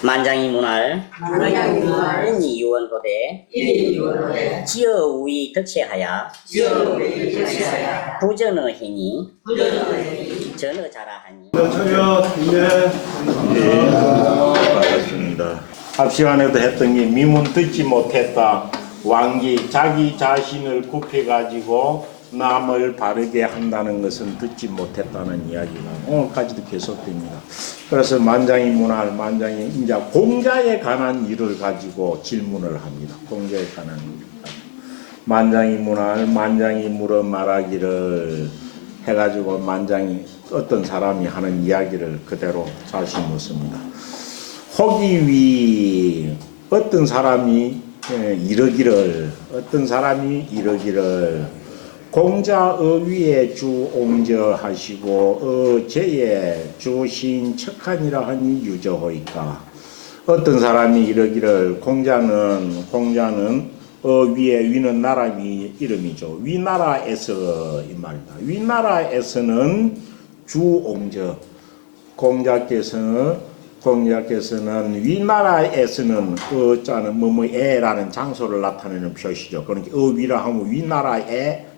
만장이 문할 인이유원고대 지어우이 덕체하야 부전어히니 전어자라하니. 예, 반갑습니다. 앞 시간에도 했던 게 미문 듣지 못했다. 왕기 자기 자신을 굽혀가지고 남을 바르게 한다는 것은 듣지 못했다는 이야기가 오늘까지도 계속됩니다. 그래서 만장이문할 만장이 이제 공자에 관한 일을 가지고 질문을 합니다. 공자에 관한 일. 만장이문할 만장이 물어 말하기를 해가지고 만장이 어떤 사람이 하는 이야기를 그대로 자신 묻습니다. 혹이위 어떤 사람이 이러기를 공자 어위에 주 옹저하시고 어제에 주신 척하니라 하니 유저호이까. 어떤 사람이 이러기를 공자는 위에 위는 나라 이름이죠. 위나라에서 이 말이다. 위나라에서는 주옹저 공자께서는 위나라에서는 어자는 뭐뭐에라는 장소를 나타내는 표시죠. 그러니까 위라 하면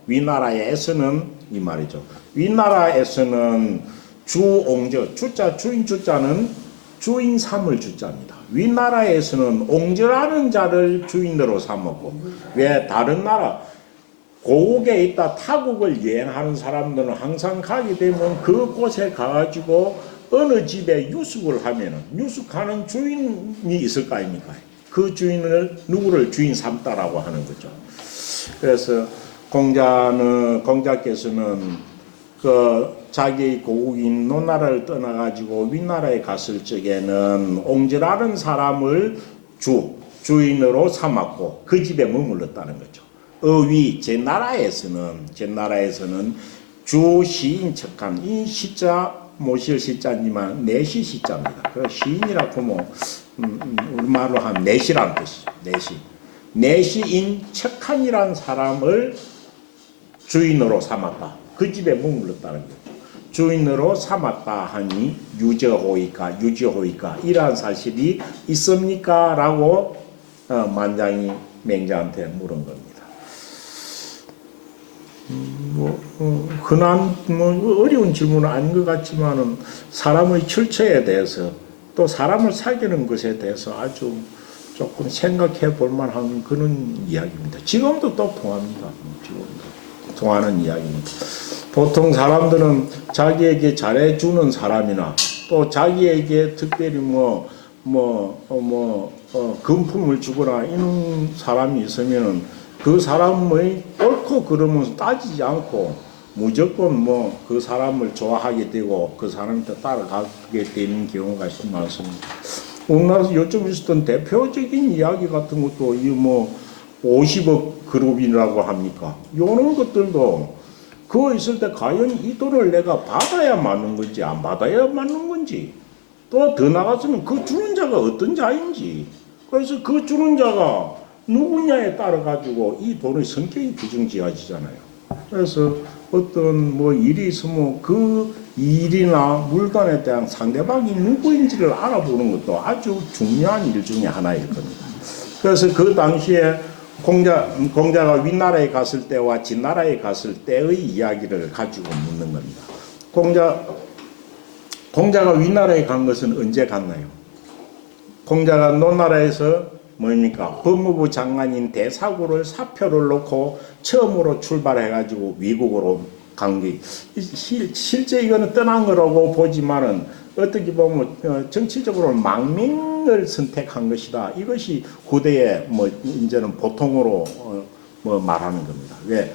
위나라에서는 이 말이죠. 위나라에서는 주옹저 주인 주자는 주인 삼을 주자입니다. 위나라에서는 옹저라는 자를 주인으로 삼았고 왜 다른 나라 고국에 있다 타국을 여행하는 사람들은 항상 가게 되면 그곳에 가가지고 어느 집에 유숙을 하면은 유숙하는 주인이 있을 거 아닙니까? 그 주인을 누구를 주인 삼다라고 하는 거죠. 그래서 공자께서는 그 자기 고국인 노나라를 떠나가지고 윗나라에 갔을 적에는 옹저라는 사람을 주인으로 삼았고 그 집에 머물렀다는 거죠. 제 나라에서는 주 시인 척한 이 시자 모실 시자지만 내시 시자입니다. 그 시인이라고 뭐 우리말로 하면 내시라는 뜻이죠. 내시인 척한이라는 사람을 주인으로 삼았다. 그 집에 머물렀다는 거죠. 주인으로 삼았다 하니 유지호이까 이러한 사실이 있습니까? 라고 만장이 맹자한테 물은 겁니다. 흔한 어려운 질문은 아닌 것 같지만은 사람의 출처에 대해서 또 사람을 사귀는 것에 대해서 아주 조금 생각해 볼 만한 그런 이야기입니다. 지금도 또 통합니다. 지금도 통하는 이야기입니다. 보통 사람들은 자기에게 잘해주는 사람이나 또 자기에게 특별히 금품을 주거나 이런 사람이 있으면 그 사람의 옳고 그름은 따지지 않고 무조건 그 사람을 좋아하게 되고 그 사람한테 따라가게 되는 경우가 많습니다. 우리나라에서 요즘 있었던 대표적인 이야기 같은 것도 50억 그룹이라고 합니까? 이런 것들도 그거 있을 때 과연 이 돈을 내가 받아야 맞는 건지 안 받아야 맞는 건지 또 더 나가서는 그 주는 자가 어떤 자인지 그래서 그 주는 자가 누구냐에 따라 가지고 이 돈의 성격이 규정지어지잖아요. 그래서 어떤 일이 있으면 그 일이나 물건에 대한 상대방이 누구인지를 알아보는 것도 아주 중요한 일 중에 하나일 겁니다. 그래서 그 당시에 공자가 윗나라에 갔을 때와 진나라에 갔을 때의 이야기를 가지고 묻는 겁니다. 공자가 윗나라에 간 것은 언제 갔나요? 공자가 노나라에서 법무부 장관인 대사구를 사표를 놓고 처음으로 출발해가지고 위국으로 간 게 실제 이거는 떠난 거라고 보지만은 어떻게 보면 정치적으로 망명을 선택한 것이다. 이것이 후대에 이제는 보통으로 말하는 겁니다. 왜?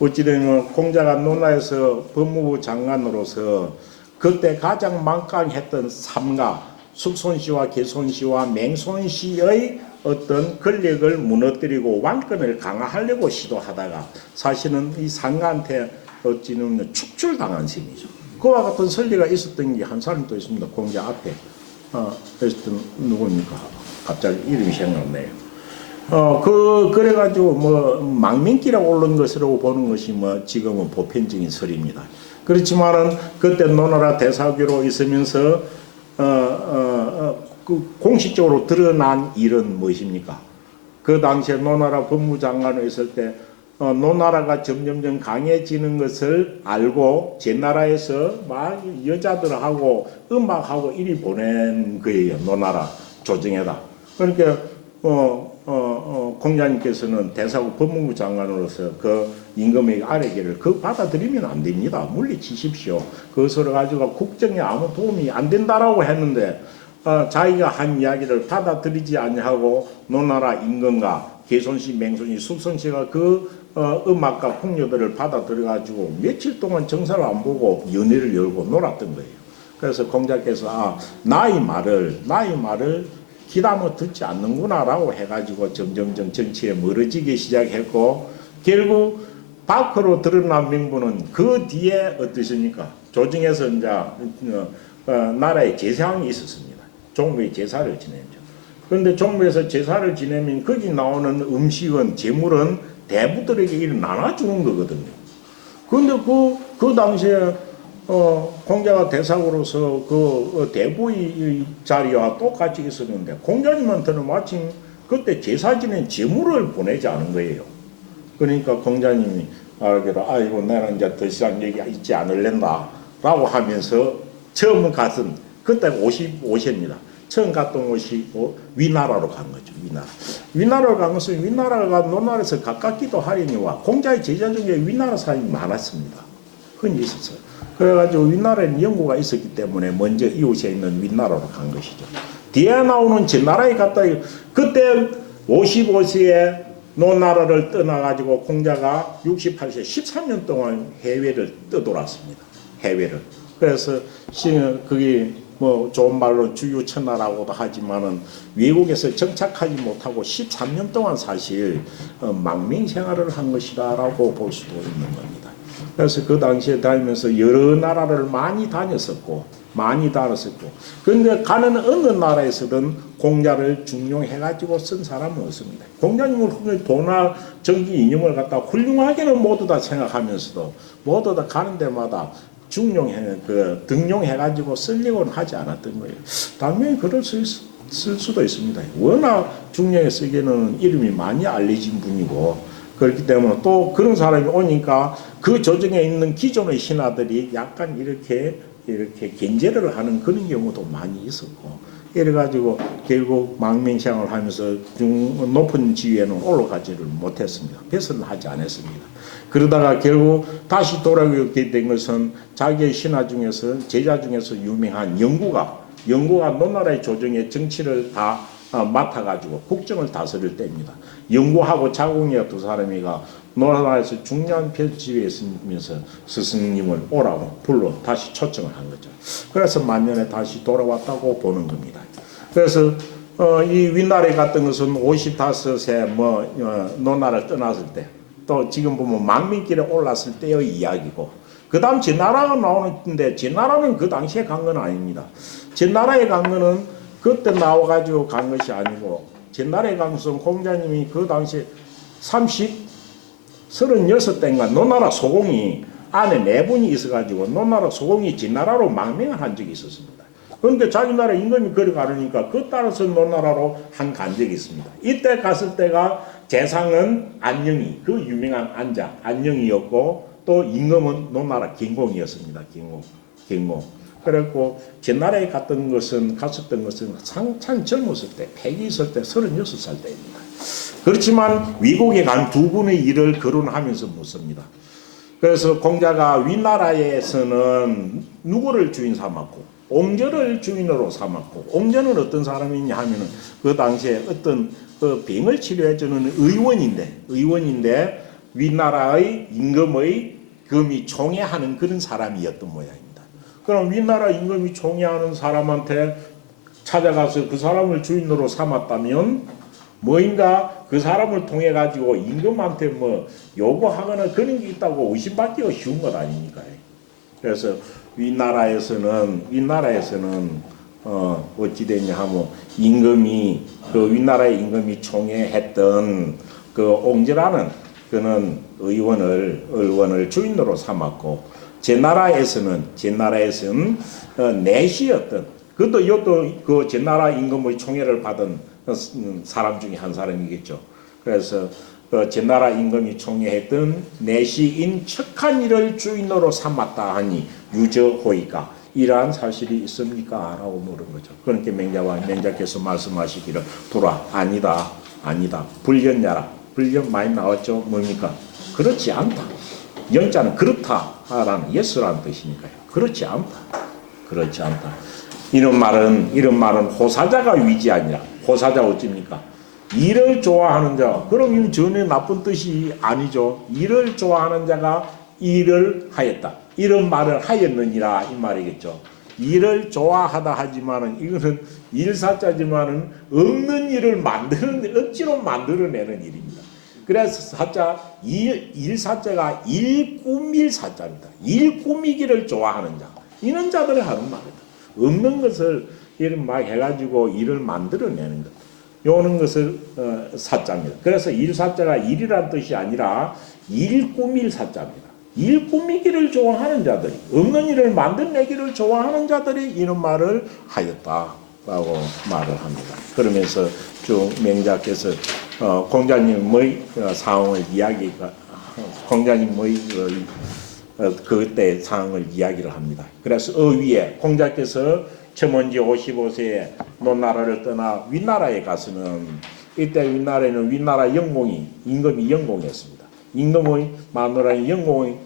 어찌되면 공자가 노나라에서 법무부 장관으로서 그때 가장 만강했던 삼가 숙손씨와 개손씨와 맹손씨의 어떤 권력을 무너뜨리고 왕권을 강화하려고 시도하다가 사실은 이 상가한테 어찌는 축출당한 셈이죠. 그와 같은 설리가 있었던 게 한 사람이 또 있습니다. 공자 앞에 있었던 누굽니까? 갑자기 이름이 생각나네요. 그래가지고 망명기라고 오른 것으로 보는 것이 지금은 보편적인 설입니다. 그렇지만은 그때 노나라 대사기로 있으면서 그 공식적으로 드러난 일은 무엇입니까? 그 당시에 노나라 법무장관을 했을 때 노나라가 점점점 강해지는 것을 알고 제 나라에서 막 여자들하고 음악하고 이리 보낸 거예요. 노나라 조정에다. 그러니까 공자님께서는 대사국 법무부 장관으로서 그 임금의 아래기를 그 받아들이면 안 됩니다. 물리치십시오. 그것을 가지고 국정에 아무 도움이 안 된다라고 했는데 자기가 한 이야기를 받아들이지 아니하고 노나라 임금과 개손씨, 맹손씨, 숙성씨가 그 음악과 풍류들을 받아들여가지고 며칠 동안 정사를 안 보고 연회를 열고 놀았던 거예요. 그래서 공자께서 나의 말을 귀담아 듣지 않는구나라고 해가지고 점점점 정치에 멀어지기 시작했고 결국 밖으로 드러난 명분은 그 뒤에 어떠십니까? 조정에서 이제 나라에 제사항이 있었습니다. 종부의 제사를 지내죠. 그런데 종부에서 제사를 지내면 거기 나오는 음식은 재물은 대부들에게 이를 나눠주는 거거든요. 그런데 그 당시에 공자가 대사로서 그 대부의 자리와 똑같이 있었는데 공자님한테는 마침 그때 제사 지낸 재물을 보내지 않은 거예요. 그러니까 공자님이 알기로 아이고 나는 이제 더 이상 여기 있지 않을랜다 라고 하면서 처음 갔은 그때 55세입니다. 처음 갔던 곳이 위나라로 간 거죠. 위나라로 간 것은 위나라가 노나라에서 가깝기도 하려니와 공자의 제자 중에 위나라 사람이 많았습니다. 흔히 있었어요. 그래가지고 위나라에는 연고가 있었기 때문에 먼저 이웃에 있는 위나라로 간 것이죠. 뒤에 나오는 제나라에 갔다 그때 55세에 노나라를 떠나가지고 공자가 68세 13년 동안 해외를 떠돌았습니다. 해외를. 그래서 그게 뭐 좋은 말로 주유천하라고도 하지만은 외국에서 정착하지 못하고 13년 동안 사실 망명 생활을 한 것이다라고 볼 수도 있는 겁니다. 그래서 그 당시에 다니면서 여러 나라를 많이 다녔었고 그런데 가는 어느 나라에서든 공자를 중용해가지고 쓴 사람은 없습니다. 공자님을 도나 정기 이념을 갖다 훌륭하게는 모두 다 생각하면서도 모두 다 가는 데마다 등용해가지고 쓰려고는 하지 않았던 거예요. 당연히 글을 쓸 수도 있습니다. 워낙 중용에 쓰기에는 이름이 많이 알려진 분이고 그렇기 때문에 또 그런 사람이 오니까 그 조정에 있는 기존의 신하들이 약간 이렇게 견제를 하는 그런 경우도 많이 있었고 이래가지고 결국 망명생활을 하면서 높은 지위에는 올라가지를 못했습니다. 배설은 하지 않았습니다. 그러다가 결국 다시 돌아오게 된 것은 자기의 신하 중에서 제자 중에서 유명한 영구가 노나라의 조정의 정치를 다 맡아가지고 국정을 다스릴 때입니다. 영구하고 자공이가 두 사람이가 노나라에서 중요한 별지위에 있으면서 스승님을 오라고 불러 다시 초청을 한 거죠. 그래서 만년에 다시 돌아왔다고 보는 겁니다. 그래서 이 윗나라에 갔던 것은 55세 노나라를 떠났을 때 또 지금 보면 망민길에 올랐을 때의 이야기고 그 다음 제나라가 나오는데 제나라는 그 당시에 간 건 아닙니다. 제나라에 간 거는 그때 나와가지고 간 것이 아니고 제나라에 간 것은 공자님이 그 당시에 36대인가 노나라 소공이 안에 4분이 있어가지고 노나라 소공이 제나라로 망명을 한 적이 있었습니다. 그런데 자기 나라 임금이 걸어가려니까 그 따라서 노나라로 간 적이 있습니다. 이때 갔을 때가 재상은 안녕이 그 유명한 안녕이었고 또 임금은 노나라 경공이었습니다. 경공. 그래갖고 제나라에 갔었던 것은 한참 젊었을 때, 패기 있을 때 36살 때입니다. 그렇지만 위국에 간 두 분의 일을 거론하면서 묻습니다. 그래서 공자가 위나라에서는 누구를 주인 삼았고 옹저를 주인으로 삼았고 옹저는 어떤 사람이냐 하면은 그 당시에 어떤 그 병을 치료해주는 의원인데 위나라의 임금의 금이 총애하는 그런 사람이었던 모양입니다. 그럼 위나라 임금이 총애하는 사람한테 찾아가서 그 사람을 주인으로 삼았다면 뭐인가 그 사람을 통해 가지고 임금한테 뭐 요구하거나 그런 게 있다고 의심받기가 쉬운 것 아닙니까? 그래서 윗나라에서는 어찌 됐냐 하면 그 윗나라의 임금이 총애했던 그 옹지라는 그는 의원을 주인으로 삼았고 제나라에서는 내시였던 그것도 이것도 그 제나라 임금의 총애를 받은 사람 중에 한 사람이겠죠. 그래서 그 제나라 임금이 총애했던 내시인 척한 이를 주인으로 삼았다 하니 유저호이까 이러한 사실이 있습니까? 라고 물은 거죠. 그러니까 맹자께서 말씀하시기를 돌아 아니다 불견야라. 불견 많이 나왔죠. 뭡니까? 그렇지 않다. 연자는 그렇다라는 예스라는 뜻이니까요. 그렇지 않다. 이런 말은 호사자가 위지 아니라 호사자 어찌입니까? 일을 좋아하는 자. 그럼 전혀 나쁜 뜻이 아니죠. 일을 좋아하는 자가 일을 하였다. 이런 말을 하였느니라 이 말이겠죠. 일을 좋아하다 하지만은 이거는 일사자지만은 없는 일을 억지로 만들어내는 일입니다. 그래서 사자 일사자가 일꾸밀 사자입니다. 일꾸미기를 좋아하는 자. 이런 자들이 하는 말이다. 없는 것을 이런 막 해가지고 일을 만들어내는 것. 요는 것을 사자입니다. 그래서 일사자가 일이란 뜻이 아니라 일꾸밀 사자입니다. 일 꾸미기를 좋아하는 자들이 없는 일을 만들어내기를 좋아하는 자들이 이런 말을 하였다라고 말을 합니다. 그러면서 쭉 맹자께서 공자님의 상황을 공자님의 그때 상황을 이야기를 합니다. 그래서 위에 공자께서 첨언지 55세에 논나라를 떠나 윗나라에 가서는 이때 윗나라 영공이 임금이 영공이었습니다. 임금의 마누라인 영공의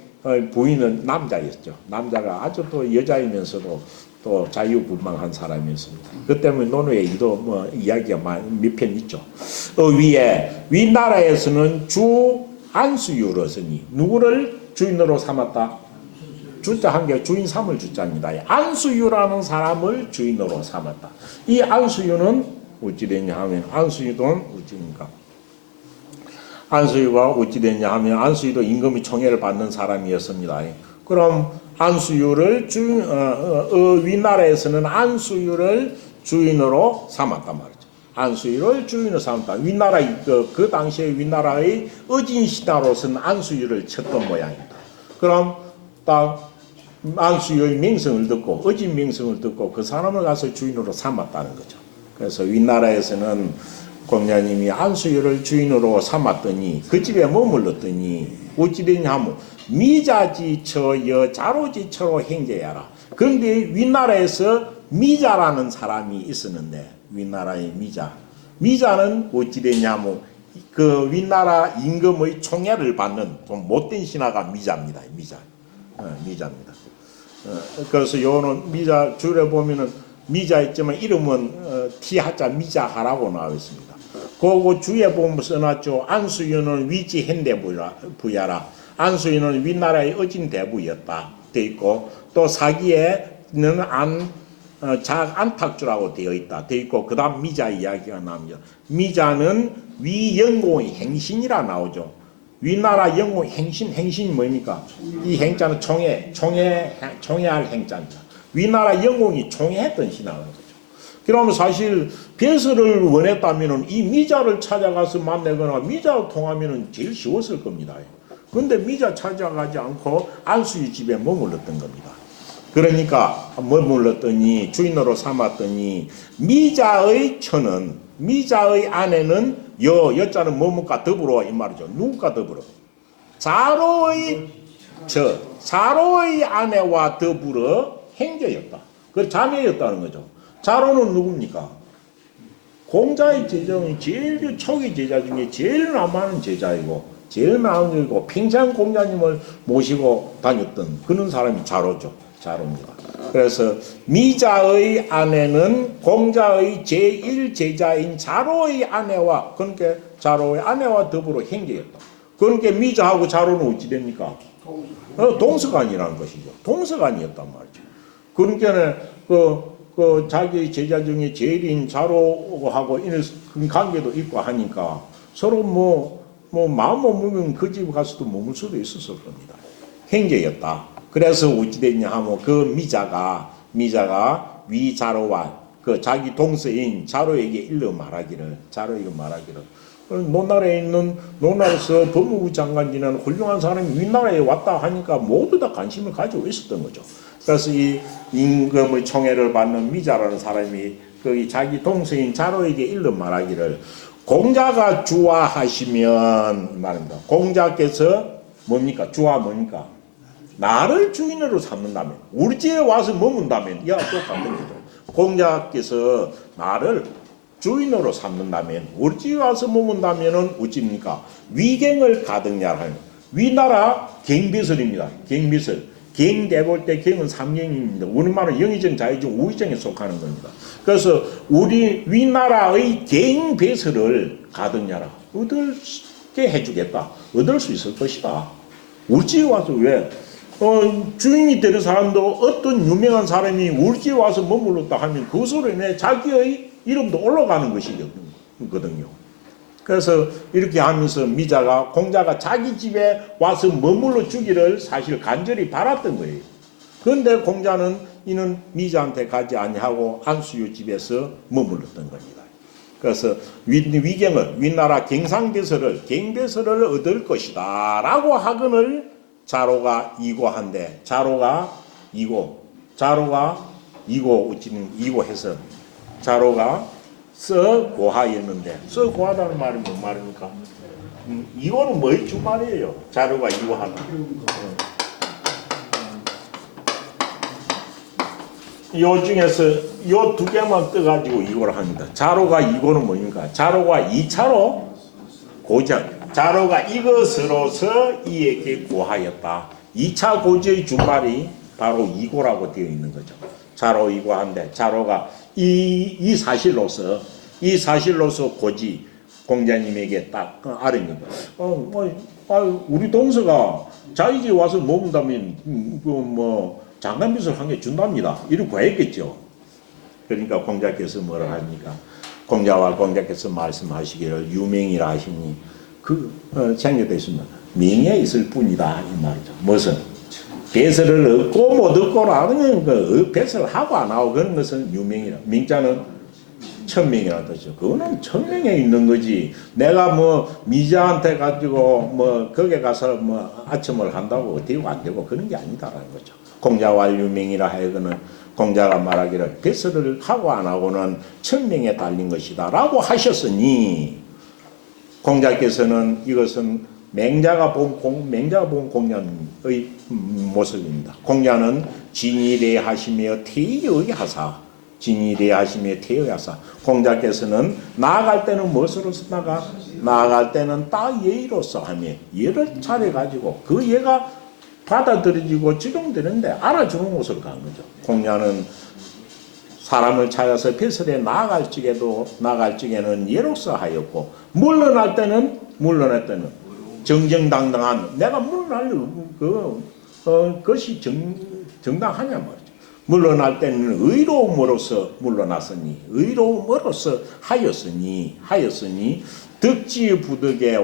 부인은 남자였죠. 남자가 아주 또 여자이면서도 또 자유분방한 사람이었습니다. 그 때문에 논어에도 이야기가 몇 편 있죠. 위에 윗나라에서는 주 안수유로서니 누구를 주인으로 삼았다? 주자 한 개 주인 삼을 주자입니다. 안수유라는 사람을 주인으로 삼았다. 이 안수유는 어찌 됐냐 하면 안수유도 어찌입니까? 안수유가 어찌 됐냐 하면 안수유도 임금의 총애를 받는 사람이었습니다. 그럼 안수유를 윗나라에서는 안수유를 주인으로 삼았단 말이죠. 안수유를 주인으로 삼았다. 윗나라 그 당시에 윗나라의 어진 신하로서는 안수유를 쳤던 모양입니다. 그럼 딱 안수유의 명성을 듣고 어진 명성을 듣고 그 사람을 가서 주인으로 삼았다는 거죠. 그래서 윗나라에서는 공자님이 안수유를 주인으로 삼았더니 그 집에 머물렀더니 어찌 되냐 하면 미자지처 여자로지처로 행제하라. 그런데 윗나라에서 미자라는 사람이 있었는데 윗나라의 미자는 어찌 되냐 하면 그 윗나라 임금의 총애를 받는 좀 못된 신하가 미자입니다. 미자입니다. 그래서 요는 미자 줄에 보면은 미자 있지만 이름은 티하자 미자하라고 나와 있습니다. 그거 주에 보면 써놨죠. 안수유는 위지 현대부야라. 안수유는 윗나라의 어진 대부였다. 돼 있고 또 사기에는 안탁주라고 되어 있다. 돼 있고 그 다음 미자 이야기가 나옵니다. 미자는 위영공의 행신이라 나오죠. 윗나라 영공 행신이 뭡니까? 이 행자는 총애할 행자입니다. 윗나라 영공이 총애했던 신하는 거죠. 그러면 사실 배설을 원했다면 이 미자를 찾아가서 만나거나 미자를 통하면 제일 쉬웠을 겁니다. 그런데 미자 찾아가지 않고 안수유 집에 머물렀던 겁니다. 그러니까 머물렀더니 주인으로 삼았더니 미자의 아내는 여자는 뭐뭡니까? 더불어 이 말이죠. 누구가 더불어? 자로의 아내와 더불어 행제였다. 그 자매였다는 거죠. 자로는 누굽니까? 공자의 제자는 제일 초기 제자 중에 제일 남아는 제자이고 제일 나은이고 평생 공자님을 모시고 다녔던 그런 사람이 자로죠. 자로입니다. 그래서 미자의 아내는 공자의 제1제자인 자로의 아내와 그러니까 자로의 아내와 더불어 행제였다. 그러니까 미자하고 자로는 어찌 됩니까? 동서간이라는 것이죠. 동서간이었단 말이죠. 그러니까 그 자기 제자 중에 제일인 자로하고 이런 관계도 있고 하니까 서로 마음 못 먹으면 그 집 가서도 머물 수도 있었을 겁니다. 행제였다. 그래서 어찌 됐냐 하면 그 미자가 위자로와 그 자기 동서인 자로에게 일러 말하기를 논나라에 있는 논나라에서 법무부 장관 지낸 훌륭한 사람이 윗나라에 왔다 하니까 모두 다 관심을 가지고 있었던 거죠. 그래서 이 임금의 총애를 받는 미자라는 사람이 그 자기 동생인 자로에게 일러 말하기를 공자가 주화하시면 말입니다. 공자께서 뭡니까? 주화 뭡니까? 나를 주인으로 삼는다면, 우리 집에 와서 머문다면, 똑같은 거죠. 공자께서 나를 주인으로 삼는다면, 우리 집에 와서 머문다면은 어찌입니까? 위경을 가득냐 하는, 위나라 갱비설입니다. 갱비설. 갱대볼 때 갱은 삼경입니다. 우리말은 영의정, 자의정, 우의정에 속하는 겁니다. 그래서 우리 위나라의 갱배설을 가득냐라 얻게 해주겠다. 얻을 수 있을 것이다. 우리 집에 와서 왜? 주인이 되는 사람도 어떤 유명한 사람이 우리 집에 와서 머물렀다 하면 그 소리에 내 자기의 이름도 올라가는 것이거든요. 그래서 이렇게 하면서 미자가 공자가 자기 집에 와서 머물러 주기를 사실 간절히 바랐던 거예요. 그런데 공자는 이는 미자한테 가지 아니하고 안수유 집에서 머물렀던 겁니다. 그래서 위경을 위나라 갱상대설을 얻을 것이다 라고 하거늘 자로가 이고한데 자로가 어찌는 이고해서 자로가 서고하였는데 서고하다는 말이 뭔 말입니까? 이거는 뭐의 주말이에요? 자로가 이고하다. 요 중에서 요 두 개만 떠가지고 이거를 합니다. 자로가 이거는 뭡니까? 자로가 2차로 고전. 자로가 이것으로서 이에게 고하였다. 2차 고지의 준말이 바로 이고라고 되어 있는 거죠. 자로 이고한데 자로가 이 사실로서 고지 공자님에게 딱 아뢰는 거. 우리 동서가 자기 집에 와서 머문다면 장관빚을 한 개 준답니다. 이러고 했겠죠. 그러니까 공자께서 뭐라 합니까? 공자께서 말씀하시기를 유명이라 하시니 생략되었습니다. 명예 있을 뿐이다 이 말이죠. 무슨 배설을 얻고 못 얻고라는 그 배설을 하고 안 하고 그런 것은 유명이라. 명자는 천명이라는 뜻이죠. 그거는 천명에 있는 거지. 내가 미자한테 가지고 거기 가서 아첨을 한다고 어디고 안 되고 그런 게 아니다라는 거죠. 공자와 유명이라 하여거는 공자가 말하기를 배설을 하고 안 하고는 천명에 달린 것이다 라고 하셨으니 공자께서는 이것은 맹자가 본 공자의 모습입니다. 공자는 진이례하시며 태의하사 공자께서는 나아갈 때는 무엇으로 나아갈 때는 딱 예의로서 하며 예를 차려가지고 그 예가 받아들여지고 적용되는데 알아주는 곳으로 간 거죠. 공자는 사람을 찾아서 배설에 나아갈 적에는 예로서 하였고 물러날 때는 정정당당한 내가 물러날 것이 정당하냐 말이죠. 물러날 때는 의로움으로서 물러났으니 하였으니 덕지부덕에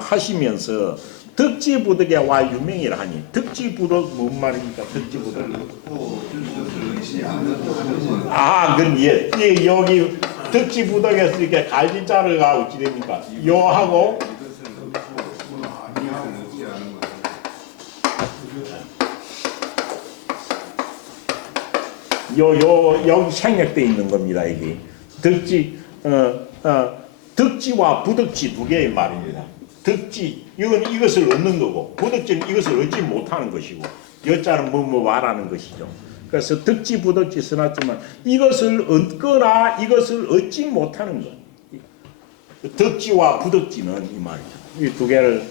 하시면서 덕지부덕에 와 유명이라 하니 덕지부덕 뭔 말입니까? 덕지부덕 그럼 여기 덕지부덕에서 이렇게 갈진자를 가고 어찌 됩니까? 요하고 여기 생략되어 있는 겁니다. 이게 덕지와 부덕지 두 개의 말입니다. 덕지 이것을 얻는 거고 부덕지는 이것을 얻지 못하는 것이고 여자는 말하는 것이죠. 그래서 덕지 부덕지 써놨지만 이것을 얻거나 이것을 얻지 못하는 것. 덕지와 부덕지는 이 말이죠. 이 두 개를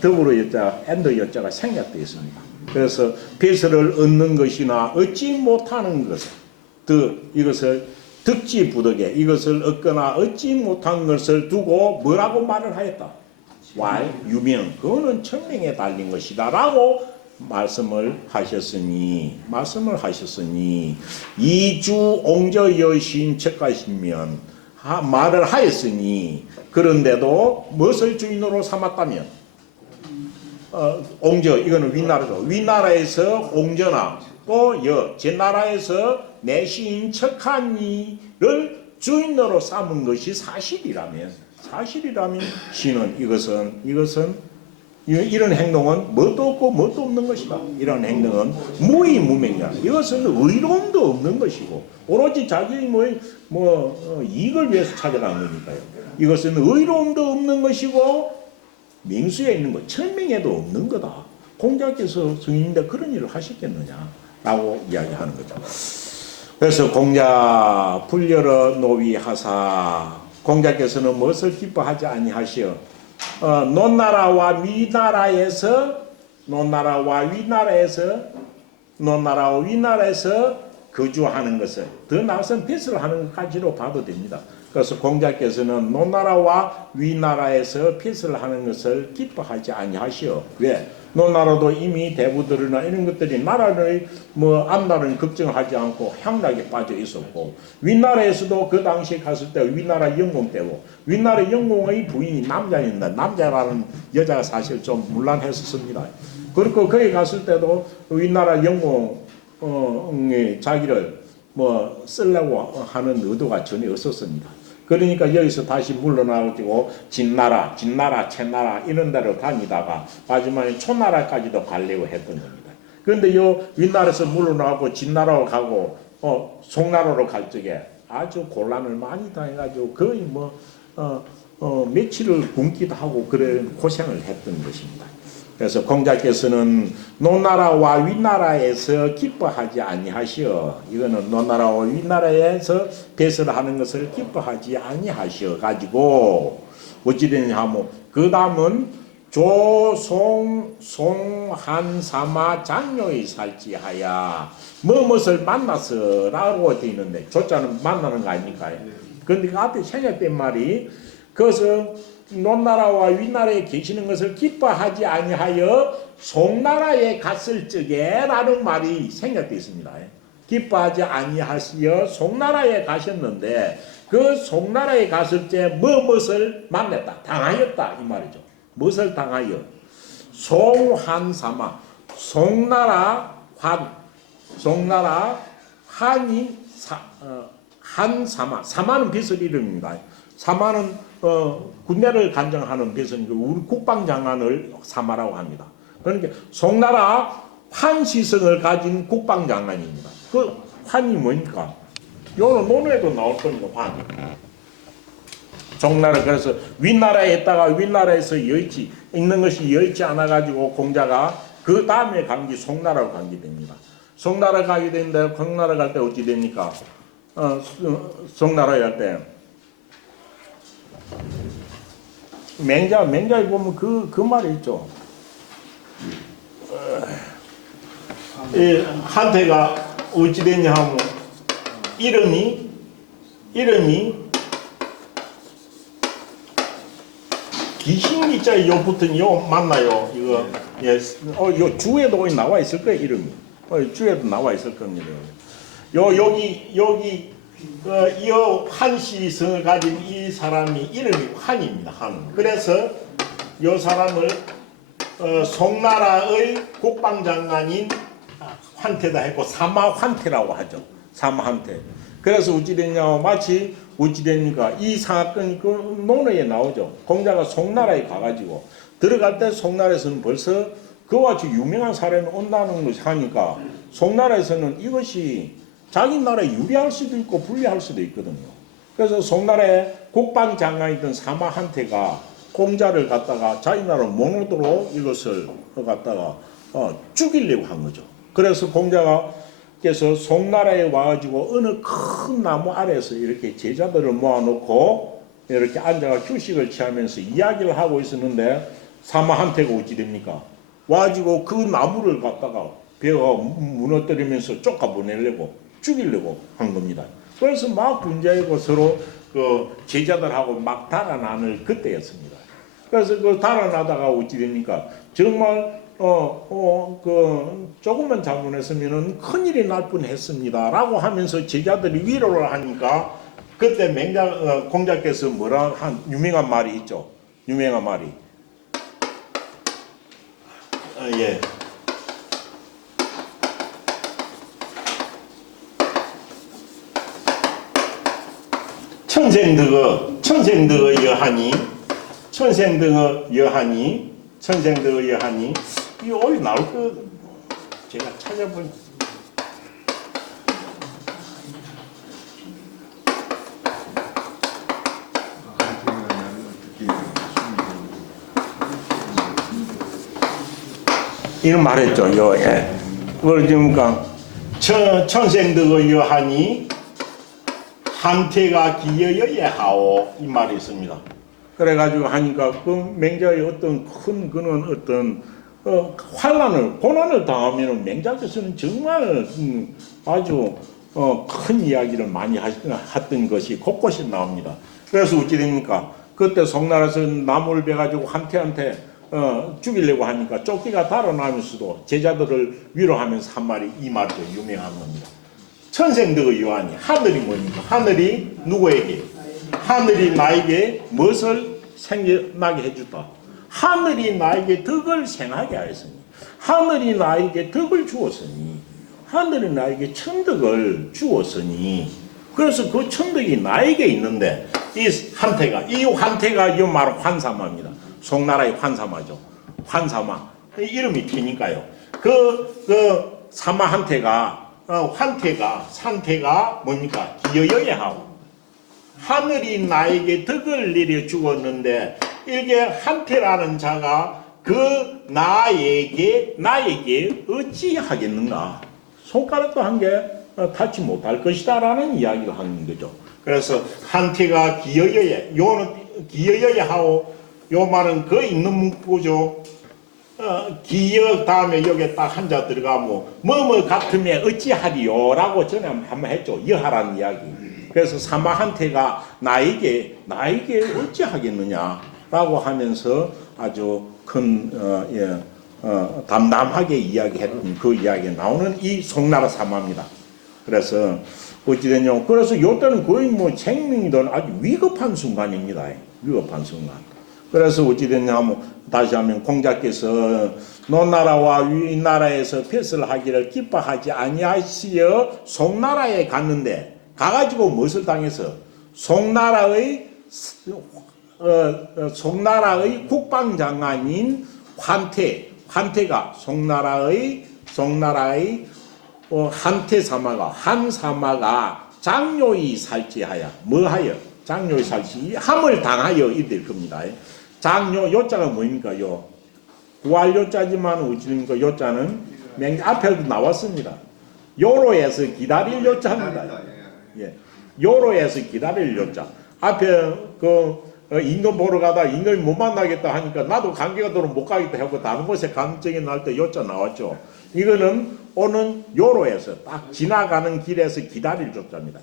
더불어 여자 엔더 여자가 생략되어 있습니다. 그래서 배설을 얻는 것이나 얻지 못하는 것을 이것을 덕지 부덕에 이것을 얻거나 얻지 못한 것을 두고 뭐라고 말을 하였다. 유명 그거는 천명에 달린 것이다 라고 말씀을 하셨으니 이주 옹저 여신 척가시면 말을 하였으니 그런데도 무엇을 주인으로 삼았다면 옹저 이거는 위나라죠. 위나라에서 옹저나 또 제 나라에서 내 시인 척한 이를 주인으로 삼은 것이 사실이라면 시는 이것은 이런 행동은 뭣도 없고 뭣도 없는 것이다. 이런 행동은 무의무명이야. 이것은 의로움도 없는 것이고 오로지 자기의 이익을 위해서 찾아간 거니까요. 이것은 의로움도 없는 것이고 맹수에 있는 것, 천명에도 없는 거다. 공자께서 성인인데 그런 일을 하셨겠느냐라고 이야기하는 거죠. 그래서 공자 불려러 노위하사, 공자께서는 무엇을 기뻐하지 아니하시어 논나라와 위나라에서 거주하는 것을, 더 나아가서는 뱃을 하는 것까지로 봐도 됩니다. 그래서 공자께서는 논나라와 위나라에서 뱃을 하는 것을 기뻐하지 아니하시어. 왜? 논나라도 이미 대부들이나 이런 것들이 나라를 앞나라는 걱정하지 않고 향락에 빠져 있었고, 윗나라에서도 그 당시에 갔을 때 위나라 영공 때고, 윗나라 영공의 부인이 남자입니다. 남자라는 여자가 사실 좀 문란했었습니다. 그리고 거기 갔을 때도 윗나라 영공이 자기를 쓰려고 하는 의도가 전혀 없었습니다. 그러니까 여기서 다시 물러나가지고 진나라, 채나라 이런 데로 다니다가 마지막에 초나라까지도 가려고 했던 겁니다. 그런데 요 윗나라에서 물러나고 진나라로 가고 송나라로 갈 적에 아주 곤란을 많이 당해가지고 거의 며칠을 굶기도 하고 그런 고생을 했던 것입니다. 그래서 공자께서는 논나라와 윗나라에서 기뻐하지 아니하시어, 이거는 논나라와 윗나라에서 뱃을 하는 것을 기뻐하지 아니하시어 가지고 어찌되냐 하면 그 다음은 조송한사마 장녀의 살지하야 무엇을 만나서라고 되어 있는데, 조자는 만나는 거 아닙니까? 그런데 그 앞에 생략된 말이 그것은 논나라와 윗나라에 계시는 것을 기뻐하지 아니하여 송나라에 갔을 적에 라는 말이 생략되어 있습니다. 기뻐하지 아니하시어 송나라에 가셨는데 그 송나라에 갔을 때 무엇을 만났다, 당하였다 이 말이죠. 무엇을 당하여? 송한사마, 송나라 한이 한사마, 사마는 벼슬 이름입니다. 사마는 군대를 간정하는 벼슬이고 우리 국방장관을 사마라고 합니다. 그러니까 송나라 환시성을 가진 국방장관입니다. 그 환이 뭡니까? 요는 논에도 나올 겁니다. 환. 송나라, 그래서 윗나라에 있다가 윗나라에서 여의치 있는 것이 여의치 않아 가지고 공자가 그 다음에 간 게 송나라로 가게 됩니다. 송나라 가게 되는데 송나라 갈 때 어찌 됩니까? 송나라에 갈 때 맹자에 보면 그 말이 있죠. 한태가 어찌 됐냐 하면 이름이 기신기자에 요 붙은 요 맞나요? 이거 요 주에도 나와 있을 거예요. 이름이 주에도 나와 있을 겁니다. 여기 이 한시성을 가진 이 사람이 이름이 환입니다. 한. 그래서 이 사람을 송나라의 국방장관인 환태다 했고 사마환태라고 하죠. 사마환태. 그래서 어찌 됐냐, 마치 어찌 됩니까? 이 사건이 그 논어에 나오죠. 공자가 송나라에 가가지고 들어갈 때 송나라에서는 벌써 그와 같이 유명한 사람이 온다는 것을 하니까 송나라에서는 이것이 자기 나라에 유리할 수도 있고 불리할 수도 있거든요. 그래서 송나라의 국방장관이던 사마한테가 공자를 갖다가 자기 나라 못 오도록 이것을 갖다가 죽이려고 한 거죠. 그래서 공자께서 송나라에 와가지고 어느 큰 나무 아래에서 이렇게 제자들을 모아놓고 이렇게 앉아가 휴식을 취하면서 이야기를 하고 있었는데 사마한테가 어찌 됩니까? 와가지고 그 나무를 갖다가 베어 무너뜨리면서 쫓아보내려고 죽이려고 한 겁니다. 그래서 막 분쟁하고 서로 그 제자들하고 막 달아나는 그때였습니다. 그래서 그 달아나다가 어찌 됩니까? 정말 조금만 잘못했으면은 큰일이 날 뻔했습니다라고 하면서 제자들이 위로를 하니까 그때 공자께서 뭐라 한 유명한 말이 있죠. 유명한 말이 예. 천생득어 여하니 천생도 의하니 이 어디 나올 거 제가 찾아볼. 이런 말했죠. 요 예. 그걸 지금까 천생도 여하니 한태가 기여여야 하오 이 말이 있습니다. 그래가지고 하니까 그 맹자의 어떤 큰 그는 어떤 환란을 고난을 당하면은 맹자께서는 정말 아주 큰 이야기를 많이 했던 것이 곳곳이 나옵니다. 그래서 어찌 됩니까? 그때 송나라에서 나무를 베가지고 한태한테 죽이려고 하니까 조끼가 달아나면서도 제자들을 위로하면서 한 말이 이 말도 유명한 겁니다. 천생덕의 요한이 하늘이 뭐니까? 하늘이 누구에게? 하늘이 나에게 무엇을 생겨나게 해주다. 하늘이 나에게 덕을 생하게 하였으니 하늘이 나에게 덕을 주었으니 하늘이 나에게 천덕을 주었으니 그래서 그 천덕이 나에게 있는데 이 환태가 이 말은 환사마입니다. 송나라의 환사마죠. 환사마 이름이 피니까요. 그 사마 한태가 산태가 뭡니까? 기여여야 하고 하늘이 나에게 덕을 내려 주었는데 이게 한태라는 자가 그 나에게 어찌하겠는가? 손가락도 한 개 닿지 못할 것이다 라는 이야기를 하는 거죠. 그래서 한태가 기여여야 하고 요 말은 그 있는 문구죠. 기여 다음에 여기에 딱 한자 들어가면 뭐뭐 같으면 어찌하리요 라고 전에 한번 했죠. 여하라는 이야기. 그래서 사마한테가 나에게 어찌하겠느냐 라고 하면서 아주 큰 담담하게 이야기했던 그 이야기에 나오는 이 송나라 사마입니다. 그래서 어찌됐냐. 그래서 요때는 거의 뭐 생명이든 아주 위급한 순간입니다. 위급한 순간. 그래서 어찌됐냐 하면 다시 하면 공자께서 노나라와 위나라에서 폐설을 하기를 기뻐하지 아니하시어 송나라에 갔는데 가가지고 무엇을 당해서 송나라의 국방장관인 환태가 송나라의 한사마가 장료이 살지하여 뭐하여 장료이 살지 함을 당하여 이될 겁니다. 장료 요자가 뭐입니까? 요 구할 요자지만 어찌됩니까? 요자는 앞에도 나왔습니다. 요로에서 기다릴 요자입니다. 예, 요로에서 기다릴 요자. 앞에 임금 보러 가다 임금이 못 만나겠다 하니까 나도 관계가 도로 못 가겠다 하고 다른 곳에 감정이 날 때 요자 나왔죠. 이거는 오는 요로에서 딱 지나가는 길에서 기다릴 요자입니다.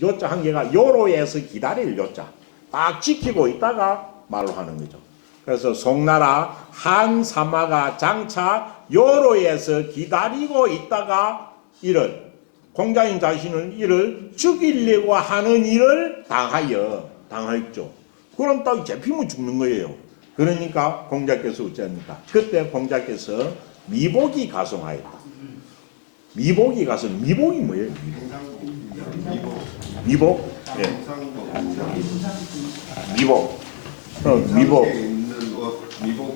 요자 한 개가 요로에서 기다릴 요자. 딱 지키고 있다가 말로 하는 거죠. 그래서 송나라 한사마가 장차 요로에서 기다리고 있다가 공자인 자신은 이를 죽이려고 하는 일을 당하였죠. 그럼 딱 잡히면 죽는 거예요. 그러니까 공자께서 어찌합니까? 그때 공자께서 미복이 가성하였다. 미복이 뭐예요? 미복? 예. 미복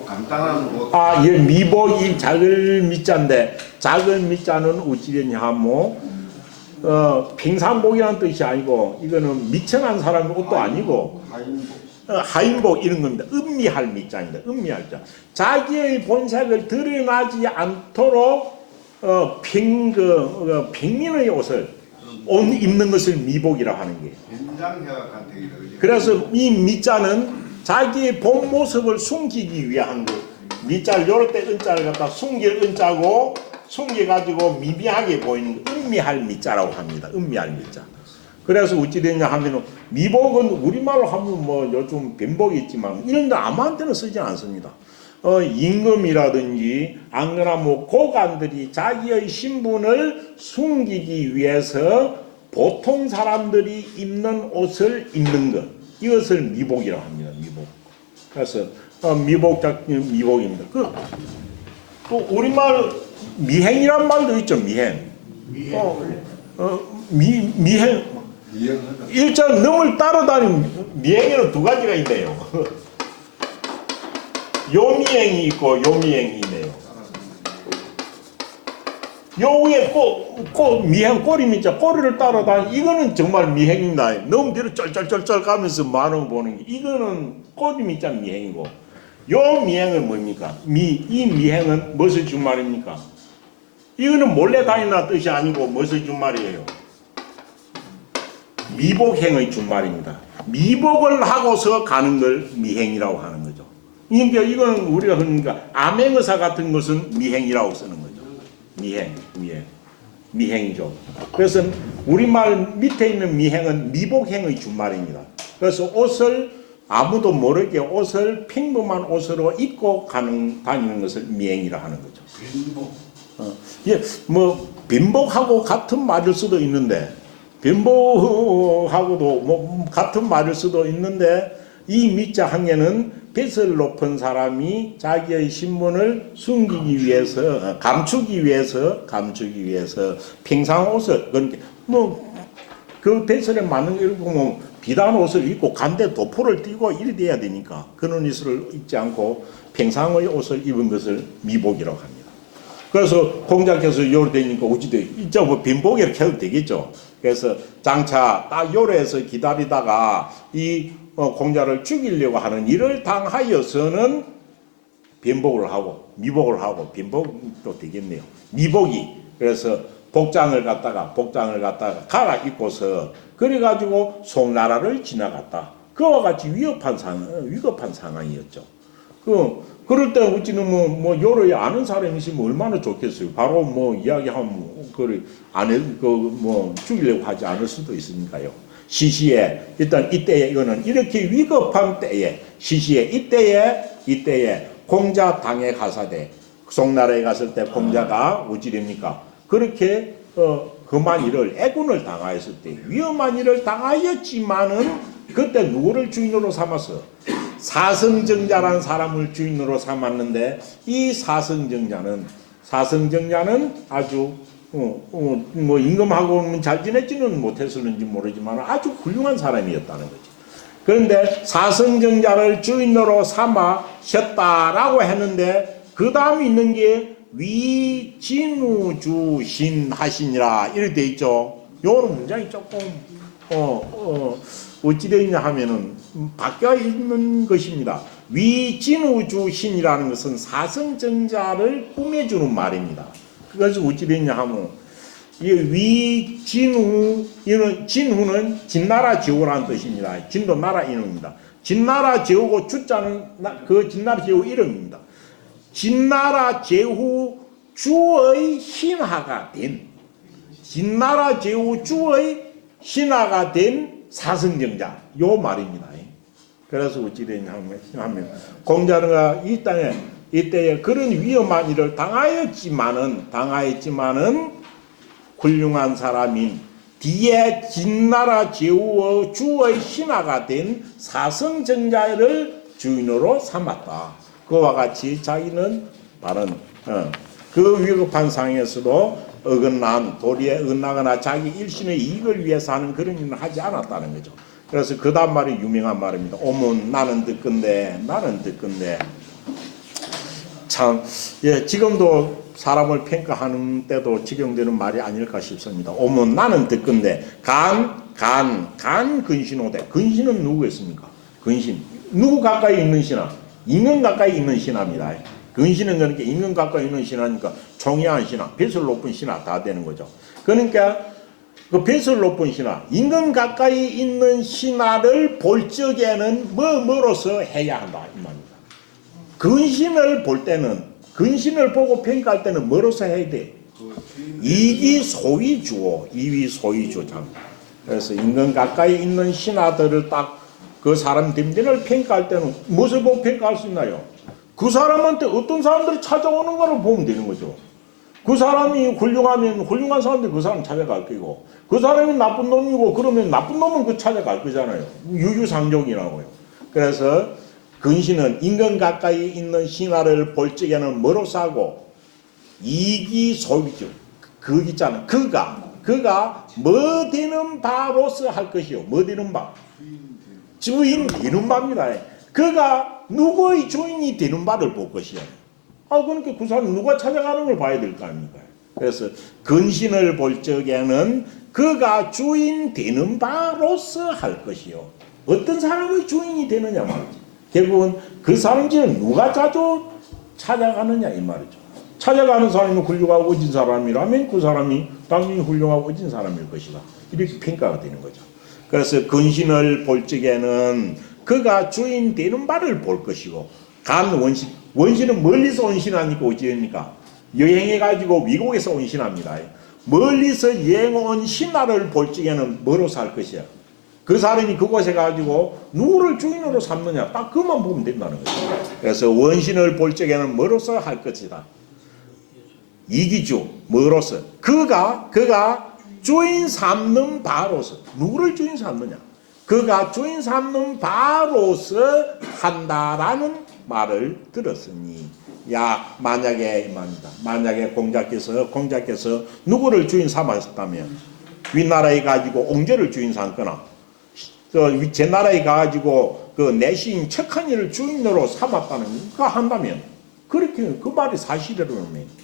간단한 옷. 예, 미복이 작은 미자인데 작은 미자는 어찌되냐 하면 평상복이라는 뜻이 아니고 이거는 미천한 사람의 옷도 아니고 하인복 이런 겁니다. 음미할 미자입니다. 음미할 자. 자기의 본색을 드러나지 않도록 평민의 옷을 입는 것을 미복이라고 하는 거예요. 그래서 이 미자는 자기의 본 모습을 숨기기 위한 것. 미자를 요럴 때 은자를 갖다 숨길 은자고 숨겨가지고 미미하게 보이는 음미할 미자라고 합니다. 음미할 미자. 그래서 어찌 됐냐 하면은 미복은 우리말로 하면 뭐 요즘 변복이 있지만 이런 데 아무한테나 쓰지 않습니다. 임금이라든지 안 그러나 뭐 고관들이 자기의 신분을 숨기기 위해서 보통 사람들이 입는 옷을 입는 것. 이것을 미복이라고 합니다. 미복. 그래서 미복입니다. 또 우리말 미행이란 말도 있죠. 미행. 미행. 일자 넘을 따라다니는 미행에는 두 가지가 있네요. 요 미행이 있고 요 미행이 있네요. 요 위에 미행 꼬리 있죠. 꼬리를 따라다니 이거는 정말 미행입니다. 너무 뒤로 쩔쩔쩔쩔 가면서 많은 거 보는 게 이거는 꼬리 밑자 미행이고 요 미행은 뭡니까? 이 미행은 무엇을 준 말입니까? 이거는 몰래 다니나 뜻이 아니고 무엇을 준 말이에요? 미복행의 준 말입니다. 미복을 하고서 가는 걸 미행이라고 하는 거죠. 그러니까 이거는 우리가 그러니까 암행의사 같은 것은 미행이라고 쓰는 거죠. 미행이죠. 그래서 우리말 밑에 있는 미행은 미복행의 준말입니다. 그래서 옷을 아무도 모르게 옷을 평범한 옷으로 입고 다니는 것을 미행이라 하는 거죠. 예, 뭐 빈복하고 같은 말일 수도 있는데 빈복하고도 뭐 같은 말일 수도 있는데 이 미자 항해는 뱃을 높은 사람이 자기의 신분을 숨기기 위해서 감추기 위해서 평상 옷을 그러니까 뭐그 뱃설에 맞는 게 이렇고 뭐 비단 옷을 입고 간대 도포를 띠고 이래 돼야 되니까 그런 옷을 입지 않고 평상의 옷을 입은 것을 미복이라고 합니다. 그래서 공작해서 요래 되니까 어찌돼 이제 뭐 빈복 이렇게 해도 되겠죠. 그래서 장차 딱 요래서 기다리다가 이 공자를 죽이려고 하는 일을 당하여서는 빈복을 하고 미복을 하고 빈복도 되겠네요. 미복이 그래서 복장을 갖다가 갈아입고서 그래가지고 송나라를 지나갔다. 그와 같이 위급한 상황이었죠. 그럴 때 어찌는 뭐 요를 아는 사람이 있으면 얼마나 좋겠어요. 바로 뭐 이야기하면 죽이려고 하지 않을 수도 있으니까요. 시시에 일단 이때에 이거는 이렇게 위급한 때에 시시에 이때에 공자 당에 가사대 송나라에 갔을 때 공자가 어찌됩니까? 그렇게 험한 일을 애군을 당하였을 때 위험한 일을 당하였지만은 그때 누구를 주인으로 삼았어? 사성정자라는 사람을 주인으로 삼았는데 이 사성정자는 아주 뭐 임금하고는 잘 지냈지는 못했었는지 모르지만 아주 훌륭한 사람이었다는 거지. 그런데 사성정자를 주인으로 삼으셨다라고 했는데 그 다음에 있는 게 위진우주신 하시니라 이렇게 돼 있죠. 요런 문장이 조금 어찌 되어 있냐 하면은 바뀌어 있는 것입니다. 위진우주신이라는 것은 사성정자를 꾸며주는 말입니다. 그래서 어찌 되냐 하면 이 진후는 진나라 제후라는 뜻입니다. 진도 나라 이름입니다. 진나라 제후고 주자는 그 진나라 제후 이름입니다. 진나라 제후 주의 신하가 된 진나라 제후 주의 신하가 된 사성정자 요 말입니다. 그래서 어찌 되냐 하면 공자가 이 땅에 이때에 그런 위험한 일을 당하였지만은 훌륭한 사람인 뒤에 진나라 제후의 주의 신하가 된 사성정자를 주인으로 삼았다. 그와 같이 자기는 바른 그 위급한 상황에서도 도리에 어긋나거나 자기 일신의 이익을 위해서 하는 그런 일을 하지 않았다는 거죠. 그래서 그 다음 말이 유명한 말입니다. 오문 나는 듣건대 참, 예, 지금도 사람을 평가하는 때도 적용되는 말이 아닐까 싶습니다. 오문 나는 듣건대 근신오대. 근신은 누구겠습니까? 근신. 누구 가까이 있는 신하? 인근 가까이 있는 신하입니다. 근신은 그러니까 인근 가까이 있는 신하니까 총애한 신하, 뱃을 높은 신하 다 되는 거죠. 그러니까 그 뱃을 높은 신하, 인근 가까이 있는 신하를 볼 적에는 뭐로서 해야 한다 이 말입니다. 근신을 볼 때는 근신을 보고 평가할 때는 뭐로서 해야 돼? 이기 소위주오, 이위 소위주장. 그래서 인근 가까이 있는 신하들을 딱 그 사람 됨됨을 평가할 때는 무엇을 보고 평가할 수 있나요? 그 사람한테 어떤 사람들이 찾아오는 거를 보면 되는 거죠. 그 사람이 훌륭하면 훌륭한 사람들이 그 사람 찾아갈 거고, 그 사람이 나쁜 놈이고 그러면 나쁜 놈은 그 찾아갈 거잖아요. 유유상종이라고요. 그래서 근신은 인근 가까이 있는 신하를 볼 적에는 뭐로서 하고 이기소위죠. 그 있잖아. 그가 뭐 되는 바로서 할 것이요. 뭐 되는 바? 주인 되는 바입니다. 그가 누구의 주인이 되는 바를 볼 것이야. 그러니까 그 사람 누가 찾아가는 걸 봐야 될 거 아닙니까? 그래서 근신을 볼 적에는 그가 주인 되는 바로서 할 것이요. 어떤 사람의 주인이 되느냐 말이지. 결국은 그 사람 집에 누가 자주 찾아가느냐 이 말이죠. 찾아가는 사람이 훌륭하고 어진 사람이라면 그 사람이 당연히 훌륭하고 어진 사람일 것이다. 이렇게 평가가 되는 거죠. 그래서 근신을 볼 적에는 그가 주인 되는 바를 볼 것이고, 원신은 멀리서 온신하니까 어찌합니까? 여행해가지고 미국에서 온신합니다. 멀리서 여행 온 신하를 볼 적에는 멀어서 할 것이야. 그 사람이 그곳에 가지고 누구를 주인으로 삼느냐 딱 그만 보면 된다는 거죠. 그래서 원신을 볼 적에는 멀어서 할 것이다. 이기주 멀어서 그가 주인 삼는 바로서 누구를 주인 삼느냐? 그가 주인 삼는 바로서 한다라는 말을 들었으니, 만약에 말입니다. 만약에 공자께서 누구를 주인 삼았다면 윗나라에 가지고 옹제를 주인 삼거나 제 나라에 가지고 그 내시인 척한이를 주인으로 삼았다는 거 한다면, 그렇게 그 말이 사실이라면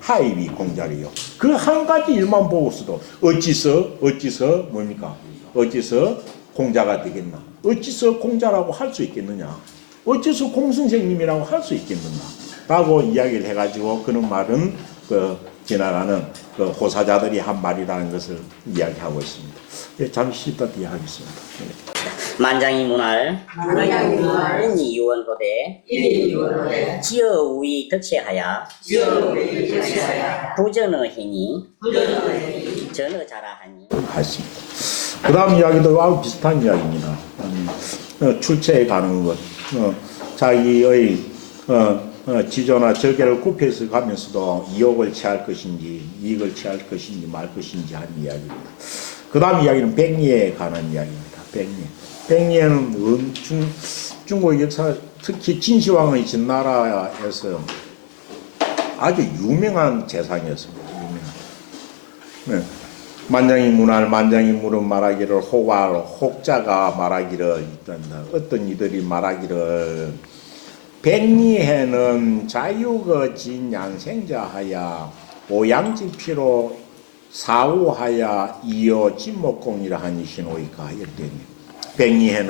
하이비 공자리요. 그 한 가지 일만 보고서도 어찌서 뭡니까? 어찌서 공자가 되겠나? 어찌서 공자라고 할 수 있겠느냐? 어째서 공선생님이라고 할 수 있겠느냐? 라고 이야기를 해가지고 그런 말은 지나가는 호사자들이 한 말이라는 것을 이야기하고 있습니다. 잠시 이따 뒤에 하겠습니다. 만장이 문할 인이 유언도대 지어우이 덕체하야 부전어 행이 전어 자라하니 했습니다. 그 다음 이야기도 아주 비슷한 이야기입니다. 출세에 가는 것, 자기의 지조나 절개를 굽혀서 가면서도 이익을 취할 것인지 말 것인지 하는 이야기입니다. 그 다음 이야기는 백리에 관한 이야기입니다. 백리에는 중국 역사, 특히 진시황의 진나라에서 아주 유명한 재상이었습니다. 만장이 문할 만장이 물은 말하기를 혹자가 말하기를 어떤 이들이 말하기를 백리해는 자유거진 양생자하야 오양지피로 사우하야 이어 진목공이라 하니 신호이까 이랬더니 백리해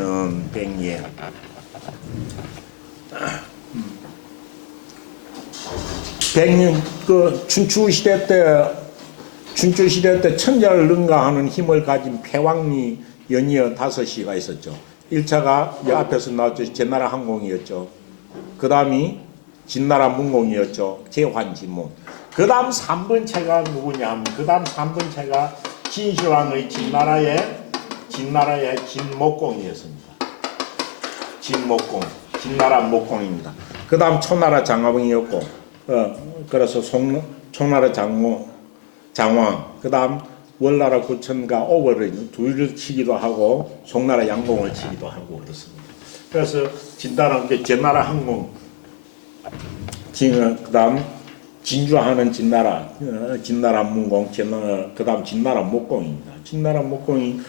춘추시대 때 천자를 능가하는 힘을 가진 패왕리 연이어 5시가 있었죠. 1차가 앞에서 나왔죠. 제나라 항공이었죠. 그 다음이 진나라 문공이었죠. 제환진문. 그 다음 3번째가 누구냐 하면 그 다음 3번째가 진시황의 진나라의 진목공이었습니다. 진나라 목공입니다. 그 다음 초나라 장화봉이었고 그래서 초나라 장왕, 그 다음 월나라 구천과 오월을 둘을 치기도 하고 송나라 양공을 치기도 하고 그렇습니다. 그래서 제나라 항공, 그 다음 진주하는 진나라 문공, 그 다음 진나라 목공입니다. 진나라 목공이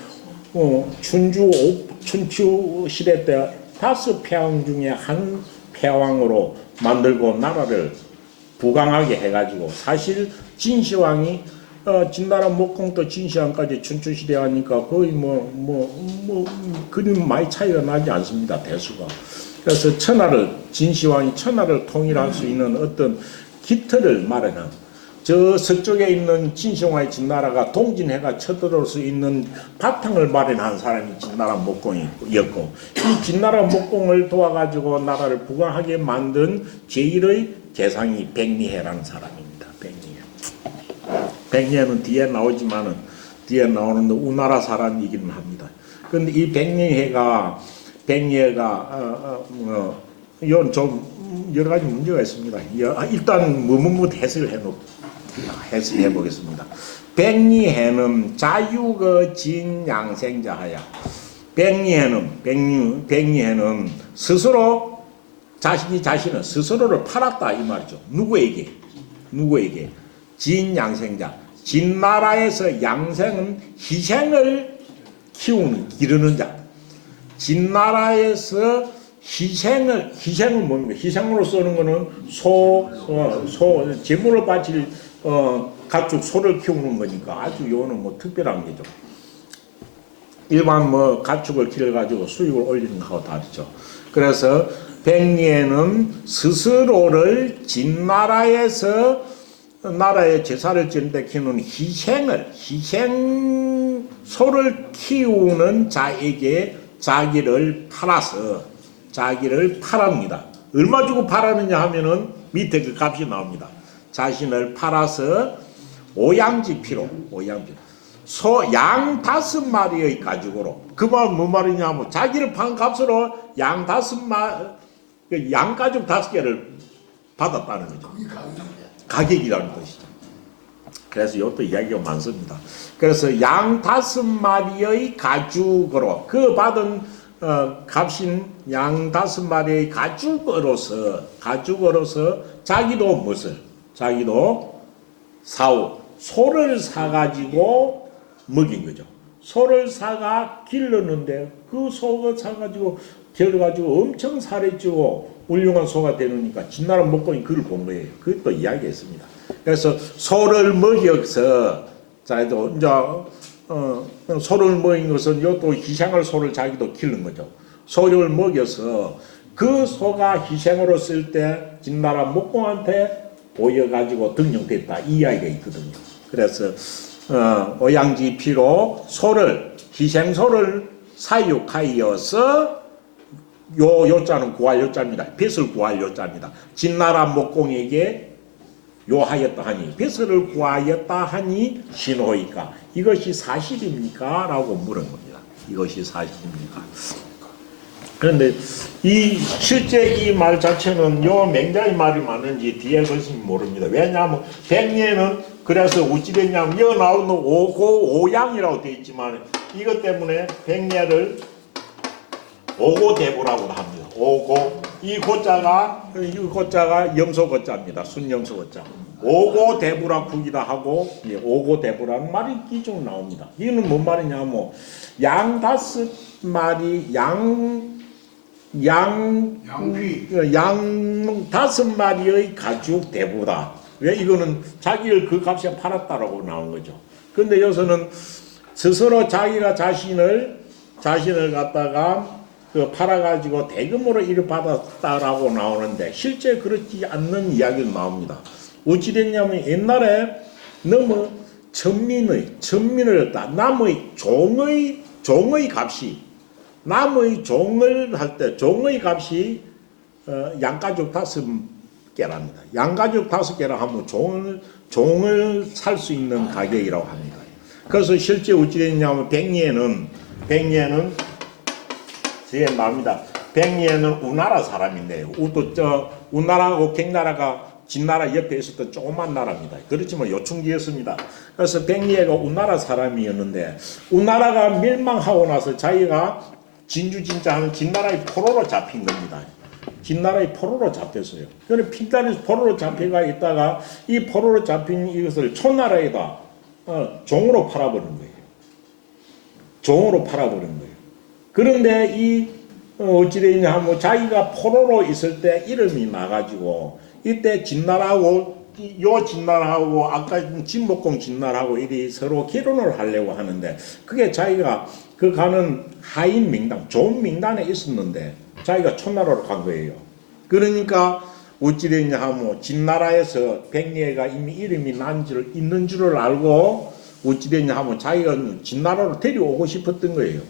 춘추 시대 때 5패왕 중에 한 패왕으로 만들고 나라를 부강하게 해가지고, 사실 진시황이 진나라 목공도 진시황까지 춘추시대 하니까 거의 그림 많이 차이가 나지 않습니다. 대수가. 그래서 진시황이 천하를 통일할 수 있는 어떤 기틀을 마련한, 저 서쪽에 있는 진시황의 진나라가 동진해가 쳐들어올 수 있는 바탕을 마련한 사람이 진나라 목공이었고, 이 진나라 목공을 도와가지고 나라를 부강하게 만든 제1의 재상이 백리해라는 사람입니다. 백리해는 뒤에 나오는데 우나라 사람이기는 합니다. 그런데 이 백리해가 이건 좀 여러 가지 문제가 있습니다. 일단 해석을 해보겠습니다. 백리해는 자유거진 양생자하야. 백리해는 스스로 자신은 스스로를 팔았다 이 말이죠. 누구에게? 진양생자. 진나라에서 양생은 희생을 기르는 자. 진나라에서 희생은 뭡니까? 희생으로 쓰는 거는 제물을 바칠 가축 소를 키우는 거니까 아주 요거는 뭐 특별한 거죠. 일반 뭐 가축을 기르가지고 수익을 올리는 거하고 다르죠. 그래서 백리에는 스스로를 진나라에서 나라의 제사를 지는데 키우는 희생소를 키우는 자에게 자기를 팔합니다. 얼마 주고 팔았느냐 하면은 밑에 그 값이 나옵니다. 자신을 팔아서 오양지피로 양 5마리의 가죽으로. 그 말 뭔 말이냐 하면 자기를 판 값으로 양 5마리 양가죽 5개를 받았다는 거죠. 가격이라는 것이죠. 그래서 이것도 이야기가 많습니다. 그래서 양 5마리의 가죽으로 그 받은 값인 양 5마리의 가죽으로서 자기도 소를 사가지고 먹인 거죠. 소를 사가 길렀는데 그 소가 사가지고 길러가지고 엄청 살이 찌고 훌륭한 소가 되니까 진나라 목공이 그걸 본 거예요. 그것도 이야기했습니다. 그래서 소를 먹여서 자기도 이제 소를 먹인 것은 이것도 희생할 소를 자기도 기른 거죠. 소를 먹여서 그 소가 희생으로 쓸 때 진나라 목공한테 보여가지고 등용됐다 이 이야기가 있거든요. 그래서 오양지피로 희생소를 사육하여서 요자는 구할 요자입니다. 뱃을 구할 요자입니다. 진나라 목공에게 요하였다 하니 뱃을 구하였다 하니 신호이까 이것이 사실입니까? 라고 물은 겁니다. 이것이 사실입니까? 그런데 실제 이 말 자체는 요 맹자의 말이 맞는지 뒤에 것인지 모릅니다. 왜냐하면 백리에는 그래서 어찌 됐냐면 여기 나오는 오양이라고 되어 있지만 이것 때문에 백리를 오고대부라고 합니다. 이 고자가 염소고자입니다. 순염소고자. 오고대부라 구기도 하고 오고대부라는 말이 기존 나옵니다. 이거는 뭔 말이냐면 양 5마리 양 5마리의 가죽 대부다. 왜 이거는 자기를 그 값에 팔았다라고 나온 거죠. 근데 여기서는 스스로 자기가 자신을 갖다가 팔아가지고 대금으로 이를 받았다라고 나오는데 실제 그렇지 않는 이야기가 나옵니다. 어찌 됐냐면 옛날에 너무 천민을 했다. 남의 종의 값이 남의 종을 할 때 종의 값이 양가죽 5개랍니다. 양가죽 5개라 하면 종을 살 수 있는 가격이라고 합니다. 그래서 실제 어찌 됐냐면 백리에는 뒤에 나옵니다. 백리에는 우나라 사람인데요. 우나라하고 갱나라가 진나라 옆에 있었던 조그만 나라입니다. 그렇지만 요충지였습니다. 그래서 백리에가 우나라 사람이었는데 우나라가 멸망하고 나서 자기가 진주진짜하는 진나라의 포로로 잡힌 겁니다. 진나라의 포로로 잡혔어요. 그래서 핀단에서 포로로 잡혀가 있다가 이 포로로 잡힌 이것을 초나라에다 종으로 팔아버린 거예요. 그런데 어찌 되냐 하면 자기가 포로로 있을 때 이름이 나가지고 이때 진나라하고 아까 진목공 진나라하고 이리 서로 결혼을 하려고 하는데 그게 자기가 그 가는 하인 명단, 좋은 명단에 있었는데 자기가 촌나라로 간 거예요. 그러니까 어찌 되냐 하면 진나라에서 백리에가 이미 이름이 있는 줄을 알고 어찌 되냐 하면 자기가 진나라로 데려오고 싶었던 거예요.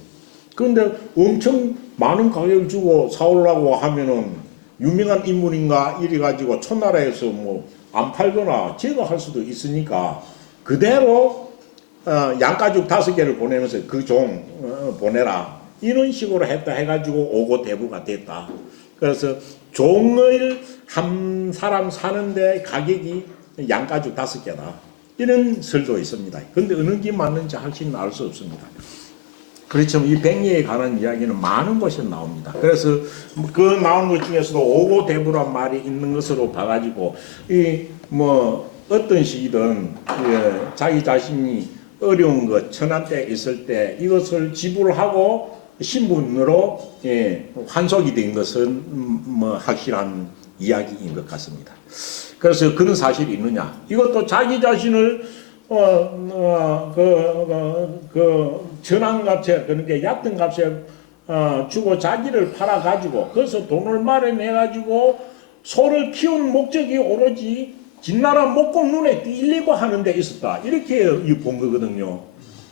그런데 엄청 많은 가격을 주고 사오려고 하면은 유명한 인물인가 이래 가지고 촌나라에서 뭐 안 팔거나 제거할 수도 있으니까 그대로 양가죽 5개를 보내면서 그 종 보내라 이런 식으로 했다 해가지고 오고대부가 됐다. 그래서 종을 한 사람 사는데 가격이 양가죽 5개다 이런 설도 있습니다. 근데 어느 게 맞는지 확실히 알 수 없습니다. 그렇지만 이 백리에 관한 이야기는 많은 곳에 나옵니다. 그래서 그 나오는 것 중에서도 오고대부란 말이 있는 것으로 봐가지고 어떤 시기든 자기 자신이 어려운 것 천한 때 있을 때 이것을 지불하고 신분으로 환속이 된 것은 뭐 확실한 이야기인 것 같습니다. 그래서 그런 사실이 있느냐? 이것도 자기 자신을 전환값에 그러니까 얕은 값에 주고 자기를 팔아 가지고 그래서 돈을 마련해 가지고 소를 키운 목적이 오로지 진나라 목공 눈에 띄려고 하는 데 있었다. 이렇게 본 거거든요.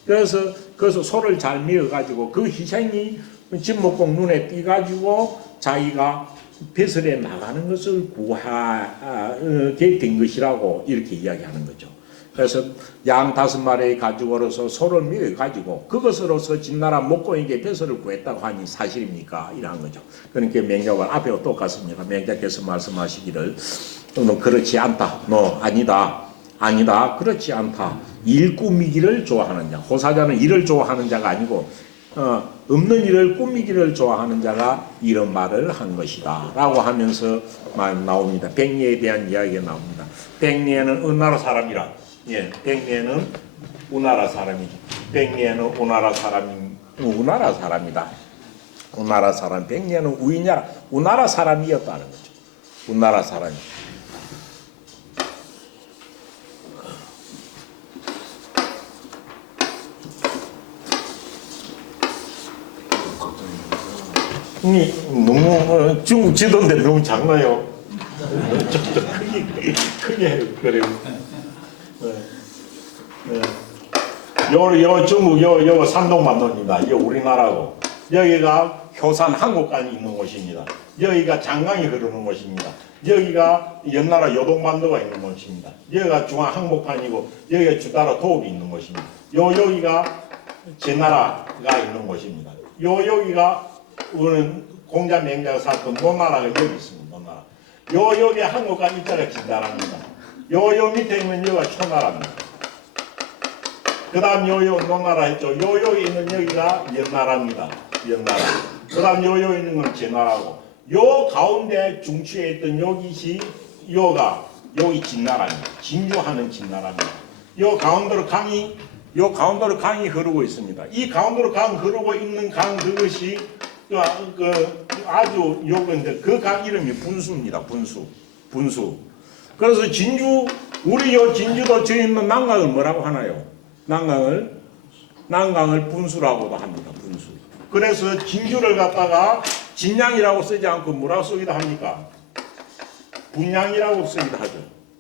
그래서 소를 잘 미어 가지고 그 희생이 진목공 눈에 띄 가지고 자기가 배설해 나가는 것을 구하게 된 것이라고 이렇게 이야기하는 거죠. 그래서 양 5마리 가지고로서 소를 미어 가지고 그것으로서 진나라 목공에게 배설을 구했다고 하니 사실입니까? 이러한 거죠. 그러니까 맹자와 앞에 똑같습니다. 맹자께서 말씀하시기를 너 그렇지 않다. 너 아니다. 그렇지 않다. 일 꾸미기를 좋아하는 자. 호사자는 일을 좋아하는 자가 아니고 없는 일을 꾸미기를 좋아하는 자가 이런 말을 한 것이다 라고 하면서 말 나옵니다. 백리에 대한 이야기가 나옵니다. 백리에는 어느 나라 사람이라? 예, 백리에는 우나라 사람이지. 백리에는 우나라 사람이다. 우나라 사람. 백리에는 우나라 사람이었다는 거죠. 우나라 사람이. 너무 중국 지도인데 너무 작나요? 좀 크게 그래요. 요 중국 요 산동반도입니다. 이 우리나라고 여기가 효산 한국간이 있는 곳입니다. 여기가 장강이 흐르는 곳입니다. 여기가 연나라 요동반도가 있는 곳입니다. 여기가 중앙 항목판이고 여기가 주나라 도읍이 있는 곳입니다. 여기가 제나라가 있는 곳입니다. 여기가 우리는 공자 맹자가 살던 노나라가 여기 있습니다. 노나라. 여기 한국간 입자가 진나라입니다. 요 밑에 있는 여기가 초나라입니다. 그 다음 노나라 했죠. 여기 있는 여기가 연나라입니다. 연나라. 그 다음 여기 있는 건 제나라고. 요 가운데 중추에 있던 여기시 여기 진나라입니다. 진주하는 진나라입니다. 요 가운데로 강이 흐르고 있습니다. 이 가운데로 강 흐르고 있는 강 그것이 아주 요건데 그 강 이름이 분수입니다. 분수. 그래서 우리 요 진주도 저 있는 난강을 뭐라고 하나요? 난강을 분수라고도 합니다. 분수. 그래서 진주를 갖다가 진양이라고 쓰지 않고 뭐라고 쓰기도 합니까? 분양이라고 쓰기도 하죠.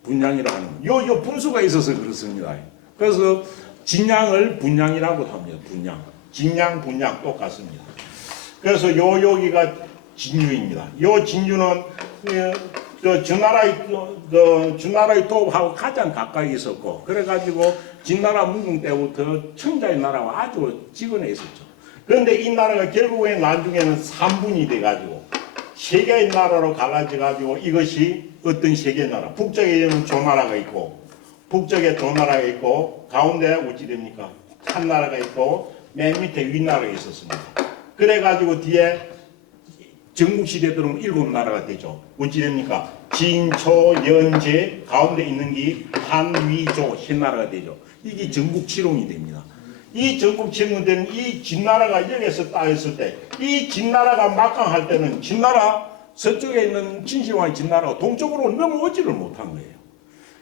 분양이라 하는 요 분수가 있어서 그렇습니다. 그래서 진양을 분양이라고 합니다. 진양, 분양 똑같습니다. 그래서 여기가 진주입니다. 요 진주는 주나라의 도읍하고 가장 가까이 있었고 그래가지고 진나라 문공 때부터 청자의 나라와 아주 지근해 있었죠. 그런데 이 나라가 결국에 나중에는 3분이 돼가지고 세 개의 나라로 갈라져가지고 이것이 어떤 세 개의 나라? 북쪽에는 조나라가 있고 가운데 어찌 됩니까? 한나라가 있고 맨 밑에 윗나라가 있었습니다. 그래가지고 뒤에 전국시대 들어오면 7나라가 되죠. 어찌 됩니까? 진초, 연제, 가운데 있는 게 한위조, 신나라가 되죠. 이게 전국치롱이 됩니다. 이 전국치롱이 되는 이 진나라가 여기서 따였을 때, 이 진나라가 막강할 때는 진나라, 서쪽에 있는 진시황의 진나라가 동쪽으로 넘어오지를 못한 거예요.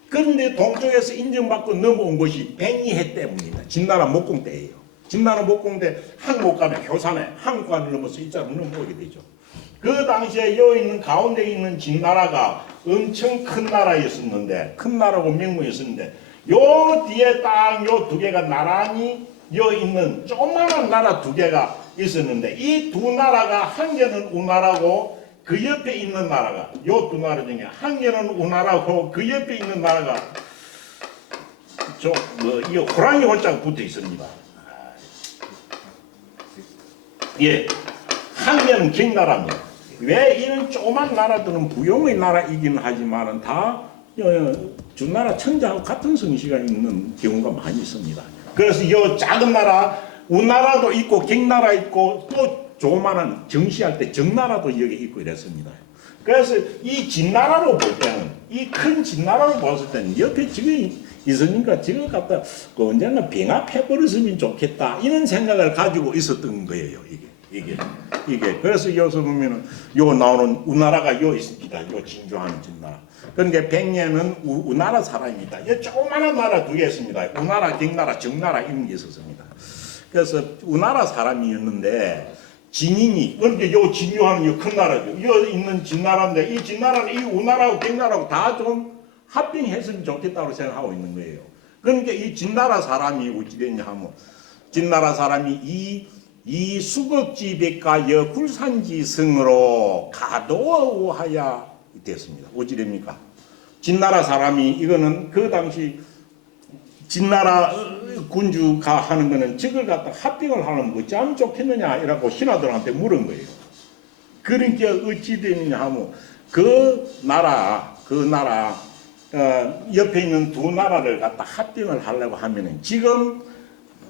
그런데 동쪽에서 인정받고 넘어온 것이 백리해 때문입니다. 진나라 목공 때예요. 진나라 목공 때 항목간에 효산에 항목간을 넘어서 이자로 넘어오게 되죠. 그 당시에 여기 있는 가운데 있는 진나라가 엄청 큰 나라였었는데 큰 나라고 명문이었었는데 요 뒤에 딱 요 두 개가 나란히 여기 있는 조그마한 나라 두 개가 있었는데 이 두 나라가 한 개는 우나라고 그 옆에 있는 나라가 요 두 나라 중에 한 개는 우나라고 그 옆에 있는 나라가 이 호랑이 원자가 붙어 있습니다. 예, 한 개는 갱나라입니다. 왜 이런 조그만 나라들은 부용의 나라이긴 하지만은 다 주나라 청자하고 같은 성씨가 있는 경우가 많이 있습니다. 그래서 이 작은 나라 우나라도 있고 갱나라 있고 또 조그마한 정시할 때 정나라도 여기 있고 이랬습니다. 그래서 이 진나라로 볼 때는 이 큰 진나라로 봤을 때는 옆에 지금 있으니까 지금 갖다 언젠가 병합해버렸으면 좋겠다 이런 생각을 가지고 있었던 거예요. 이게 이게 그래서 여기서 보면은 요 나오는 우나라가 요 있습니다. 요 진주하는 진나라. 그러니까 백년은 우나라 사람입니다. 이 조그마한 나라 두 개 있습니다. 우나라, 갱나라, 정나라 이런 게 있었습니다. 그래서 우나라 사람이었는데 진인이 그런데 요 진주하는 요 큰 나라죠. 요 있는 진나라인데 이 진나라는 이 우나라하고 갱나라하고 다 좀 합병했으면 좋겠다고 생각하고 있는 거예요. 그러니까 이 진나라 사람이 어찌 됐냐 하면 진나라 사람이 이 수극지 백가여 굴산지 성으로 가도하야 됐습니다. 어찌 됩니까? 진나라 사람이 이거는 그 당시 진나라 군주가 하는 거는 적을 갖다 합병을 하면 어찌하면 좋겠느냐 이라고 신하들한테 물은 거예요. 그러니까 어찌 되느냐 하면 그 나라 옆에 있는 두 나라를 갖다 합병을 하려고 하면은 지금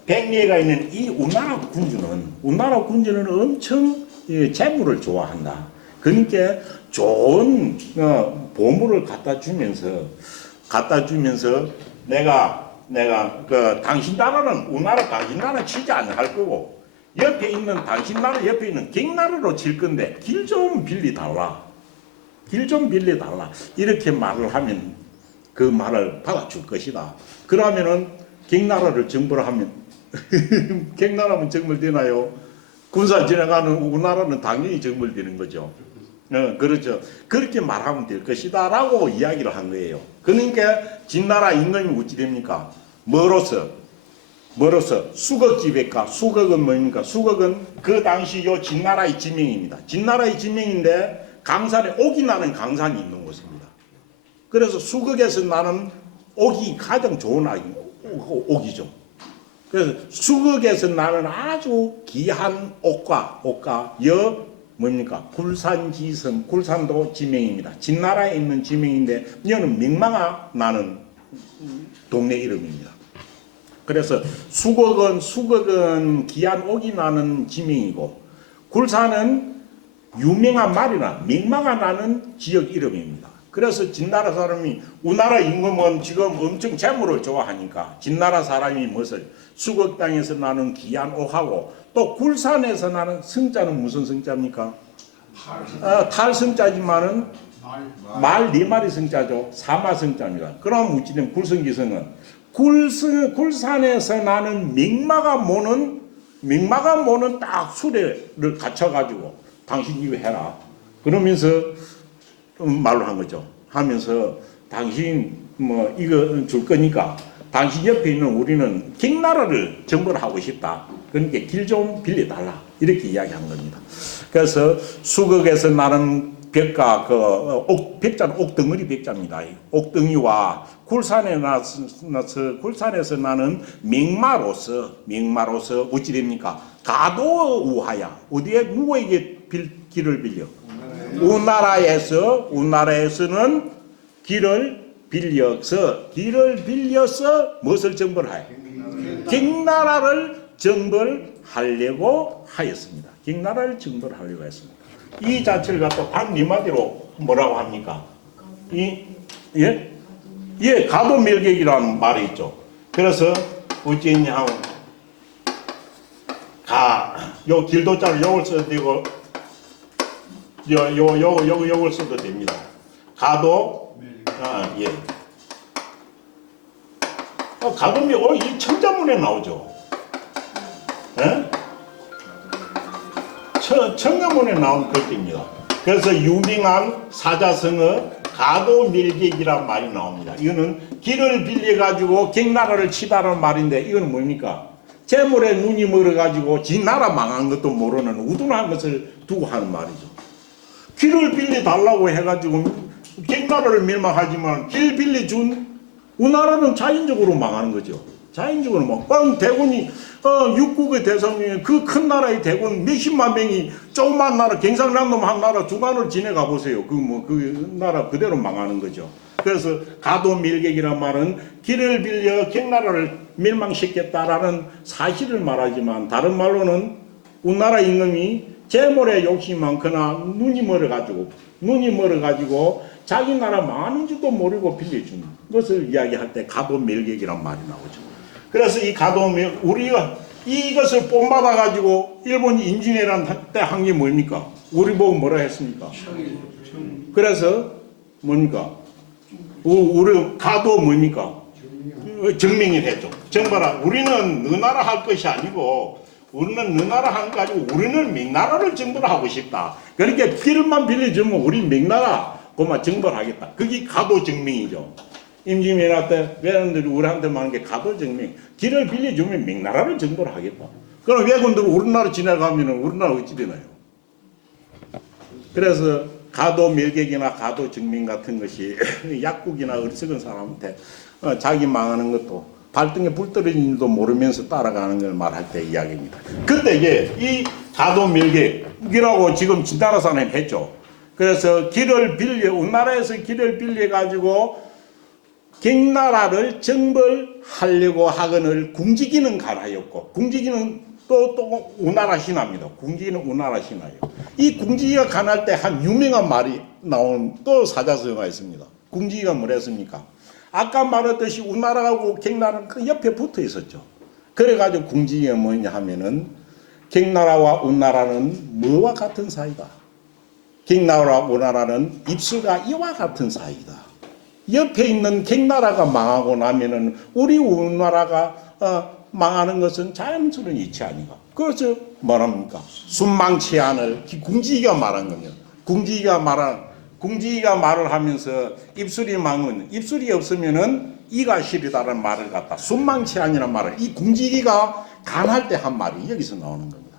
백리가 있는 이 우나라 군주는 엄청 재물을 좋아한다. 그러니까 좋은 보물을 갖다 주면서 내가 그 당신 나라는 우나라 당신 나라 치지 않을 거고 옆에 있는 당신 나라 옆에 있는 갱나라로 칠 건데 길 좀 빌려달라. 이렇게 말을 하면 그 말을 받아줄 것이다. 그러면은 갱나라를 정벌을 하면 갱나라면 정벌되나요? 군사 지나가는 우나라는 당연히 정벌되는 거죠. 그렇죠. 그렇게 말하면 될 것이다 라고 이야기를 한 거예요. 그러니까 진나라 임금이 어찌 됩니까? 뭐로서 수극지 백가. 수극은 뭡니까? 수극은 그 당시 요 진나라의 지명입니다. 진나라의 지명인데 강산에 옥이 나는 강산이 있는 곳입니다. 그래서 수극에서 나는 옥이 가장 좋은 옥이죠. 그래서 수극에서 나는 아주 귀한 옥가 뭡니까? 굴산지성, 굴산도 지명입니다. 진나라에 있는 지명인데 이거는 명망아 나는 동네 이름입니다. 그래서 수극은 귀한 옥이 나는 지명이고 굴산은 유명한 말이나 명망아 나는 지역 이름입니다. 그래서 진나라 사람이 우나라 임금은 지금 엄청 재물을 좋아하니까 진나라 사람이 무엇을 수극 땅에서 나는 귀한 옥하고 또 굴산에서 나는 성자는 무슨 성자입니까? 탈성자지만은 말 네 마리 성자죠. 사마성자입니다. 그럼 어찌되면 굴성기성은 굴산에서 나는 명마가 모는 딱 수레를 갖춰가지고 당신 이거 해라. 그러면서 말로 한 거죠. 하면서 당신 뭐 이거 줄 거니까 당신 옆에 있는 우리는 갱나라를 정벌하고 싶다. 그러니까 길 좀 빌려달라. 이렇게 이야기한 겁니다. 그래서 수극에서 나는 벽가 백자는 옥덩어리 백자입니다. 옥덩이와 굴산에서 나는 명마로서 어찌 됩니까? 가도우하야 어디에 누구에게 길을 빌려? 우나라에서는 길을 빌려서 무엇을 정벌하여? 갱나라를 정벌하려고 하였습니다. 갱나라를 정벌하려고 했습니다. 이 자체를 갖고 단 네 마디로 뭐라고 합니까? 가도밀객이라는 말이 있죠. 그래서 어찌했냐 하면 요 길도자를 요걸 써도 되고 요걸 써도 됩니다. 가도미 이 청자문에 나오죠. 청자문에 나온 글귀입니다. 그래서 유명한 사자성어 가도밀객이란 말이 나옵니다. 이거는 길을 빌려가지고 갱나라를 치다라는 말인데 이거는 뭡니까? 재물에 눈이 멀어가지고 지 나라 망한 것도 모르는 우둔한 것을 두고 하는 말이죠. 길을 빌려달라고 해가지고 갱나라를 멸망하지만 길 빌려준 우나라는 자연적으로 망하는 거죠. 자연적으로 대군이 육국의 대성이 그 큰 나라의 대군 몇십만 명이 조그만 나라 경상남도 한 나라 주관을 지내가 보세요. 그 나라 그대로 망하는 거죠. 그래서 가도밀객이란 말은 길을 빌려 갱나라를 멸망시켰다라는 사실을 말하지만 다른 말로는 우나라 임금이 재물에 욕심이 많거나 눈이 멀어가지고 자기 나라 망하는 줄도 모르고 빌려주는 것을 이야기할 때 가도밀객이란 말이 나오죠. 그래서 이 가도밀 우리가 이것을 본받아 가지고 일본 임진왜란 때 한 게 뭡니까? 우리 보고 뭐라 했습니까? 그래서 뭡니까? 우리 가도 뭡니까? 증명이 됐죠. 정말아, 우리는 너 나라 할 것이 아니고 우리는 너 나라 한 거 가지고 우리는 명나라를 정벌하고 싶다. 그러니까 길만 빌려주면 우리 명나라 그만 정벌하겠다. 그게 가도 증명이죠. 임진왜란 때 외관들이 우리한테만 하는 게 가도 증명. 길을 빌려주면 명나라를 정벌하겠다. 그럼 외군들 우리나라 지나가면 우리나라 어찌 되나요? 그래서 가도 밀객이나 가도 증명 같은 것이 약국이나 어리석은 사람한테 자기 망하는 것도 발등에 불 떨어진 일도 모르면서 따라가는 걸 말할 때 이야기입니다. 근데 이제 이 가도 밀객이라고 지금 진나라사는 했죠. 그래서 길을 빌려 우리나라에서 길을 빌려 가지고 갱나라를 정벌하려고 하거늘 궁지기는 가나였고 궁지기는 또 우나라 신화입니다. 궁지기는 우나라 신화예요. 이 궁지기가 가날 때 한 유명한 말이 나온 또 사자성어가 있습니다. 궁지기가 뭐랬습니까? 아까 말했듯이 우나라하고 갱나라는 그 옆에 붙어 있었죠. 그래가지고 궁지기가 뭐냐 하면은 갱나라와 우나라는 뭐와 같은 사이다. 갱나라와 우나라는 입수가 이와 같은 사이다. 옆에 있는 갱나라가 망하고 나면은 우리 우나라가 망하는 것은 자연스러운 이치 아닌가. 그래서 뭐랍니까? 순망치 않을 궁지기가 말한 겁니다. 궁지기가 말을 하면서 입술이 망은 입술이 없으면은 이가 시리다라는 말을 갖다 순망치 아니라는 말을 이 궁지기가 간할 때 한 말이 여기서 나오는 겁니다.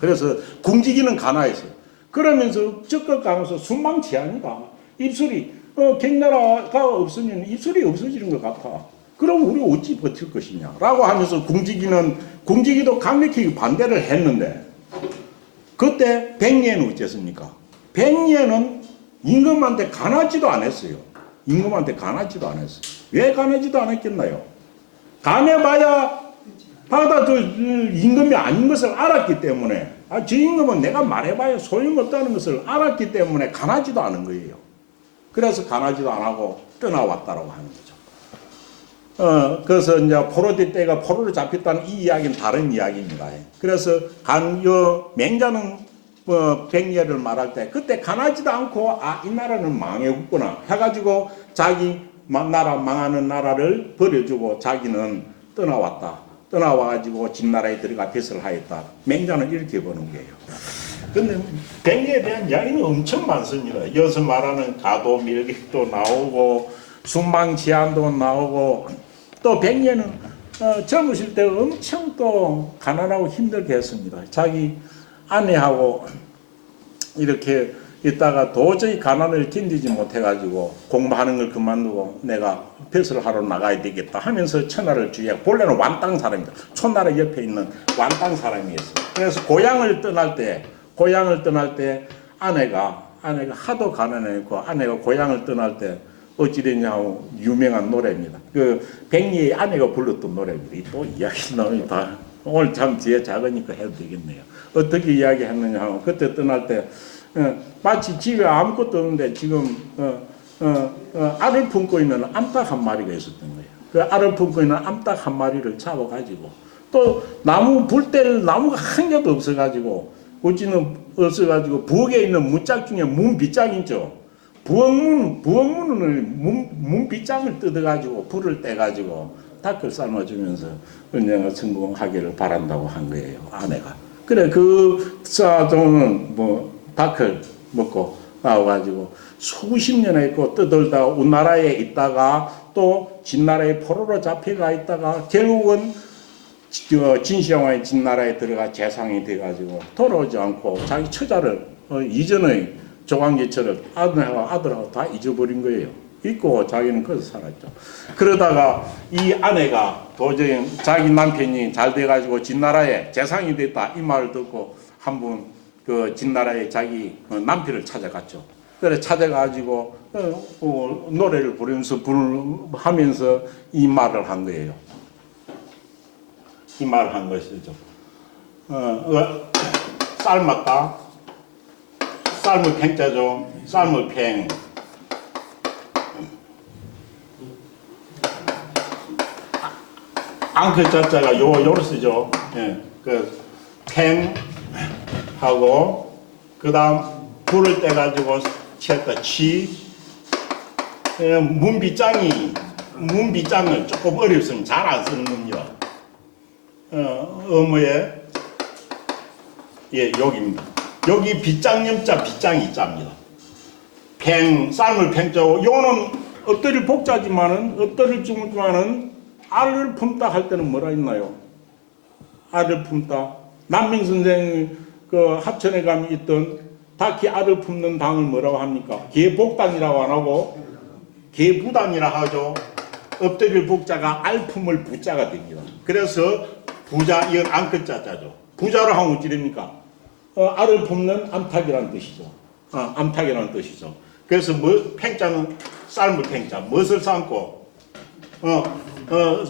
그래서 궁지기는 간화했어요. 그러면서 적극 가면서 순망치 아니다. 입술이 갱나라가 없으면 입술이 없어지는 것 같아. 그럼 우리 어찌 버틸 것이냐 라고 하면서 궁지기도 강력히 반대를 했는데 그때 백예는 어쨌습니까? 백예는 임금한테 간하지도 않았어요. 임금한테 간하지도 않았어요. 왜 간하지도 않았겠나요? 간해봐야 받아줄 임금이 아닌 것을 알았기 때문에 저 임금은 내가 말해봐야 소용없다는 것을 알았기 때문에 간하지도 않은 거예요. 그래서 간하지도 안 하고 떠나왔다라고 하는 거죠. 그래서 이제 포로대 때가 포로로 잡혔다는 이 이야기는 다른 이야기입니다. 그래서 맹자는 백예를 말할 때 그때 간하지도 않고 이 나라는 망했구나 해가지고 자기 나라 망하는 나라를 버려주고 자기는 떠나왔다. 떠나와가지고 진나라에 들어가 뱃을 하였다. 맹자는 이렇게 보는 거예요. 근데 백예에 대한 이야기는 엄청 많습니다. 여기서 말하는 가도 밀객도 나오고 순망치안도 나오고 또 백예는 젊으실 때 엄청 또 가난하고 힘들게 했습니다. 자기 아내하고 이렇게 있다가 도저히 가난을 견디지 못해가지고 공부하는 걸 그만두고 내가 벼슬 하러 나가야 되겠다 하면서 천하를 주의하고 본래는 완땅 사람입니다. 촌나라 옆에 있는 완땅 사람이었어요. 그래서 고향을 떠날 때 아내가 하도 가난했고 아내가 고향을 떠날 때 어찌 됐냐고 유명한 노래입니다. 그 백리의 아내가 불렀던 노래입니다. 또 이야기 나옵니다. 오늘 참 뒤에 작으니까 해도 되겠네요. 어떻게 이야기했느냐 하면 그때 떠날 때 마치 집에 아무것도 없는데 지금 알을 품고 있는 암탉 한 마리가 있었던 거예요. 그 알을 품고 있는 암탉 한 마리를 잡아가지고 또 나무 불 뗄 나무가 한 개도 없어가지고 어찌는 없어가지고 부엌에 있는 문짝 중에 문빗장 있죠. 부엌문을 문빗장을 뜯어가지고 불을 떼가지고 닭을 삶아주면서 그냥 성공하기를 바란다고 한 거예요. 아내가. 그래 그 사정은 뭐 닭을 먹고 나와가지고 수십 년에 있고 떠돌다가 우나라에 있다가 또 진나라에 포로로 잡혀가 있다가 결국은 진시황의 진나라에 들어가 재상이 돼가지고 돌아오지 않고 자기 처자를 이전의 조광제처를 아들하고 다 잊어버린 거예요. 잊고 자기는 거기서 살았죠. 그러다가 이 아내가 도저히 자기 남편이 잘 돼가지고 진나라에 재상이 됐다 이 말을 듣고 한번 그 진나라에 자기 남편을 찾아갔죠. 그래 찾아가지고 노래를 부르면서 하면서 이 말을 한 거예요. 이 말을 한 것이죠. 삶았다. 삶을 팽자죠. 삶을 팽. 앙크 자자가 요로 쓰죠. 예, 하고 그다음 불을 떼 가지고 쳤다 문비장을 조금 어렵으면 잘 안 쓰는 겁니다. 어머에 예 여기입니다. 여기 빗장염자 빗장이 자입니다. 삶을 팽자고 요는 엎드릴 복자지만은 엎드릴 중지만은 알을 품다 할 때는 뭐라 했나요? 알을 품다. 남명 선생 그 합천에 가면 있던 다키 알을 품는 당을 뭐라고 합니까? 개복당이라고 안 하고 개부당이라 하죠. 엎드릴 복자가 알품을 부자가 됩니다. 그래서 부자 이건 앙끝자자죠. 부자로 하면 어찌 됩니까? 알을 품는 암탉이라는 뜻이죠. 암탉이라는 뜻이죠. 그래서 팽자는 삶을 팽자, 멋을 삶고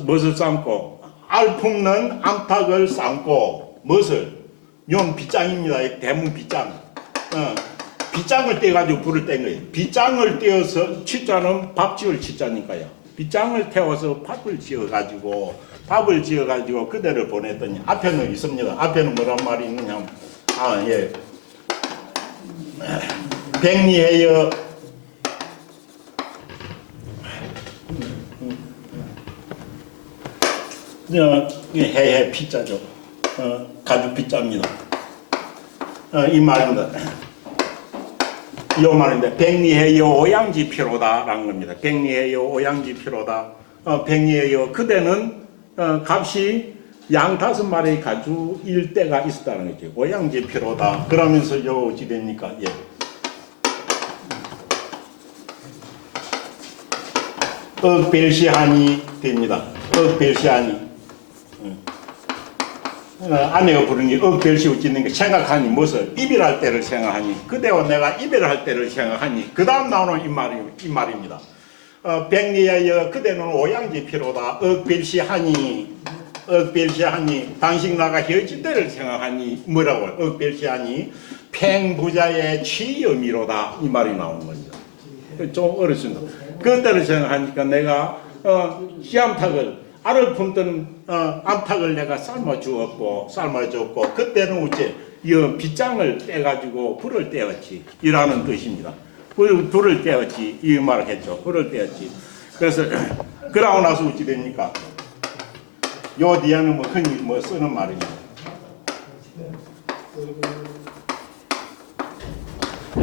멋을 삶고 알 품는 암탉을 삶고 멋을 용 빗장입니다. 대문 빗장. 빗장을 떼가지고 불을 뗀 거예요. 빗장을 떼어서 치자는 밥지을 치자니까요. 빗장을 태워서 밥을 지어가지고 그대를 보냈더니 앞에는 있습니다. 앞에는 뭐란 말이 있느냐? 예. 백리해여 해해 피자죠. 가죽 피자입니다. 이 말입니다. 이 말인데 백리해여 오양지피로다라는 겁니다. 백리해여 오양지피로다. 백리해여 그대는 값이 양 5마리의 가죽일 때가 있었다는 거죠. 오양지피로다. 그러면서 요 어찌 됩니까? 예. 억벨시하니 됩니다. 억벨시하니. 아내가 부르는 게 억별시고 짓는 게 생각하니 무엇을 이별할 때를 생각하니 그대와 내가 이별할 때를 생각하니 그 다음 나오는 이 말입니다. 백리하여 그대는 오양지피로다. 억별시하니 당신 나가 헤어질 때를 생각하니 뭐라고 억별시하니 팽부자의 취여미로다 이 말이 나오는 거죠. 좀 어렵습니다. 그때를 생각하니까 내가 씨암탉을 알을 품던 암탉을 내가 삶아주었고 그때는 어째 이 빗장을 떼가지고 불을 떼었지 이라는 뜻입니다. 불을 떼었지 이 말을 했죠. 불을 떼었지. 그래서 그러고 나서 어찌 됩니까? 요 뒤에는 흔히 쓰는 말입니다.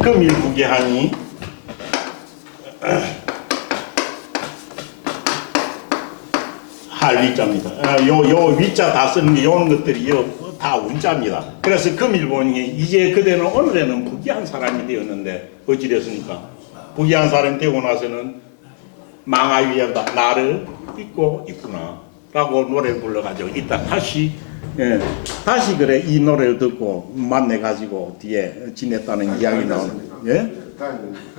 금일부계하니 할위자입니다. 요 위자 다 쓰는 게 요런 것들이 다 운자입니다. 그래서 금일본이 이제 그대는 오늘에는 부귀한 사람이 되었는데 어찌 됐습니까? 부귀한 사람이 되고 나서는 망하위에다 나를 잊고 있구나 라고 노래를 불러가지고 이따 다시 그래 이 노래를 듣고 만나가지고 뒤에 지냈다는 이야기 나오는 예?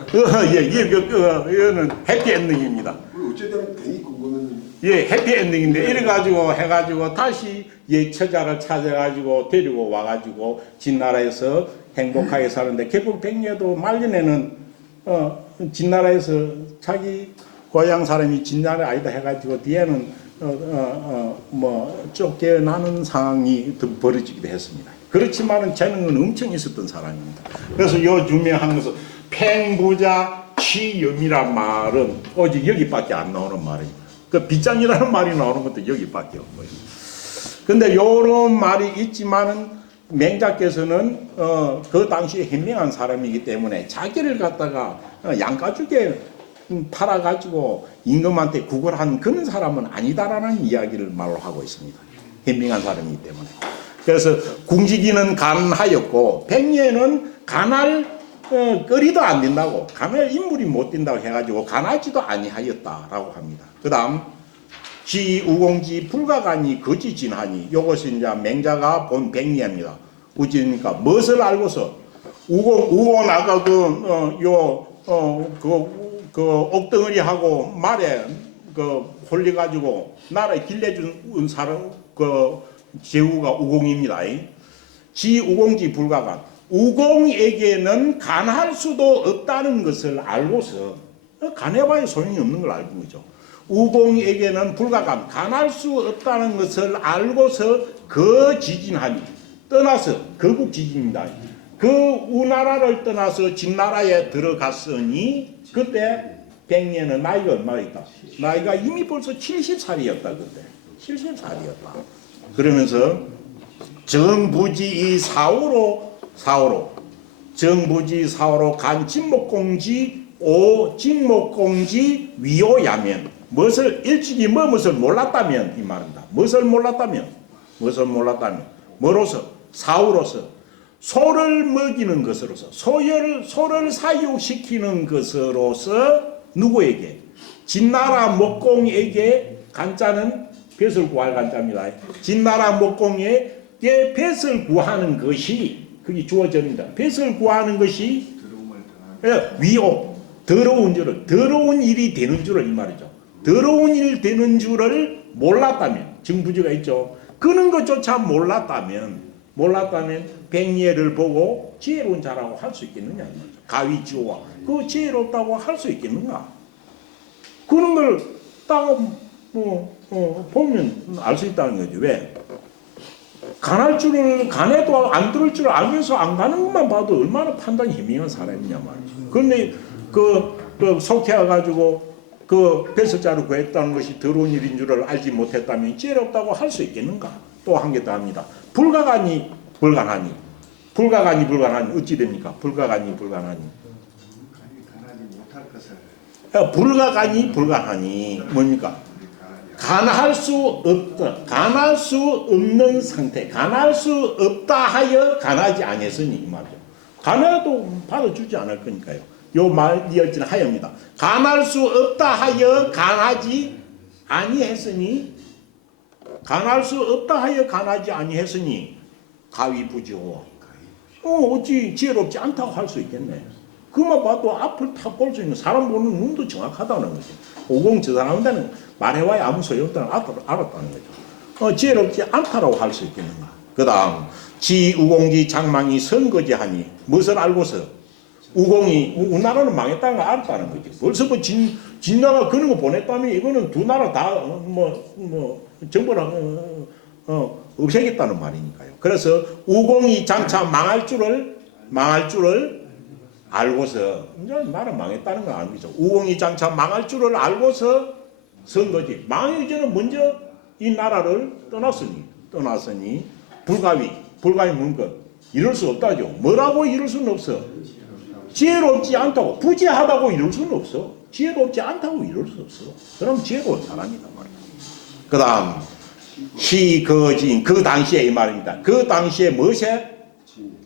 이거는 해피엔딩입니다. 어쨌든 괜히 그거는 예, 해피엔딩인데 이래가지고 해가지고 다시 처자를 찾아가지고 데리고 와가지고 진나라에서 행복하게 사는데 결국 백녀도 말년에는 진나라에서 자기 고향 사람이 진나라 아니다 해가지고 뒤에는 쫓겨나는 상황이 벌어지기도 했습니다. 그렇지만은 재능은 엄청 있었던 사람입니다. 그래서 요 유명한 것은 팽부자 취염이란 말은 오직 여기밖에 안 나오는 말입니다. 그 빗장이라는 말이 나오는 것도 여기밖에 없고요. 근데 요런 말이 있지만은 맹자께서는 그 당시에 현명한 사람이기 때문에 자기를 갖다가 양가죽에 팔아가지고 임금한테 구걸한 그런 사람은 아니다라는 이야기를 말로 하고 있습니다. 현명한 사람이기 때문에. 그래서 궁지기는 가난하였고 백녀는 가날 거리도 안 된다고 가날 인물이 못 된다고 해가지고 가나지도 아니하였다라고 합니다. 그 다음 지우공지 불가간이 거지진하니 요것이 이제 맹자가 본 백리입니다. 우지니까 무엇을 알고서 우공 아까 그 옥덩어리하고 말에 홀려 가지고 나라에 길내준 사람 제후가 우공입니다. 지우공지 불가간 우공에게는 간할 수도 없다는 것을 알고서 간해봐야 소용이 없는 걸 알고 있죠. 우공에게는 불가감 간할 수 없다는 것을 알고서 그 지진하니 떠나서 거국 지진입니다. 그 우나라를 떠나서 진나라에 들어갔으니 그때 백년은 나이가 얼마였다? 나이가 이미 벌써 70살이었다. 그때 70살이었다. 그러면서 정부지 사오로 정부지 사오로 간 진목공지 오 진목공지 위오야면 무엇을 일찍이 무엇을 몰랐다면 이 말입니다. 무엇을 몰랐다면 뭐로서 사오로서 소를 먹이는 것으로서 소를 사육시키는 것으로서 누구에게? 진나라 목공에게 간자는 뱃을 구할 간자입니다. 진나라 목공에게 뱃을 구하는 것이 그게 주어집니다. 뱃을 구하는 것이 위오 더러운 일이 되는 줄을 이 말이죠. 더러운 일 되는 줄을 몰랐다면 정부지가 있죠. 그런 것조차 몰랐다면 백예를 보고 지혜로운 자라고 할 수 있겠느냐 이 말이죠. 가위지오와 그 지혜롭다고 할 수 있겠는가? 그런 걸 딱 보면 알 수 있다는 거죠. 왜? 간에도 안 들을 줄 알면서 안 가는 것만 봐도 얼마나 판단이 희미한 사람이냐 말이죠. 그런데 그 속해가지고 그 뱃살자를 구했다는 것이 더러운 일인 줄을 알지 못했다면 지혜롭다고 할 수 있겠는가? 또 한 개 더 합니다. 불가하니 어찌 됩니까? 불가하니 불가하니 뭡니까? 간할 수 없는 상태, 간할 수 없다 하여 간하지 아니했으니 이 말이죠. 간해도 받아주지 않을 거니까요. 요 말 이어지는 하여입니다. 간할 수 없다 하여 간하지 아니했으니 가위부지오. 어찌 지혜롭지 않다고 할 수 있겠네. 그만 봐도 앞을 탁 볼 수 있는 사람 보는 눈도 정확하다는 거죠. 오공 저 사람들은 말해봐야 아무 소용없다는 걸 알았다는 거죠. 지혜롭지 않다라고 할 수 있겠는가. 그 다음 지우공지 장망이 선거지하니 무엇을 알고서 우나라는 망했다는 걸 알았다는 거죠. 벌써 뭐 진나라 그런 거 보냈다면 이거는 두 나라 다 정보랑 없애겠다는 말이니까요. 그래서 우공이 장차 망할 줄을 알고서 이제 나라 망했다는 걸 아는 거죠. 우공이 장차 망할 줄을 알고서 선 거지. 망하기 전에 먼저 이 나라를 떠났으니 불가위 문것 이룰 수 없다죠. 뭐라고 이룰 수는 없어. 지혜롭지 않다고 부지하다고 이룰 수는 없어. 지혜롭지 않다고 이룰 수 없어. 그럼 지혜로운 사람이다 말이야. 그 다음 시거진 그 당시에 이 말입니다. 그 당시에 무엇에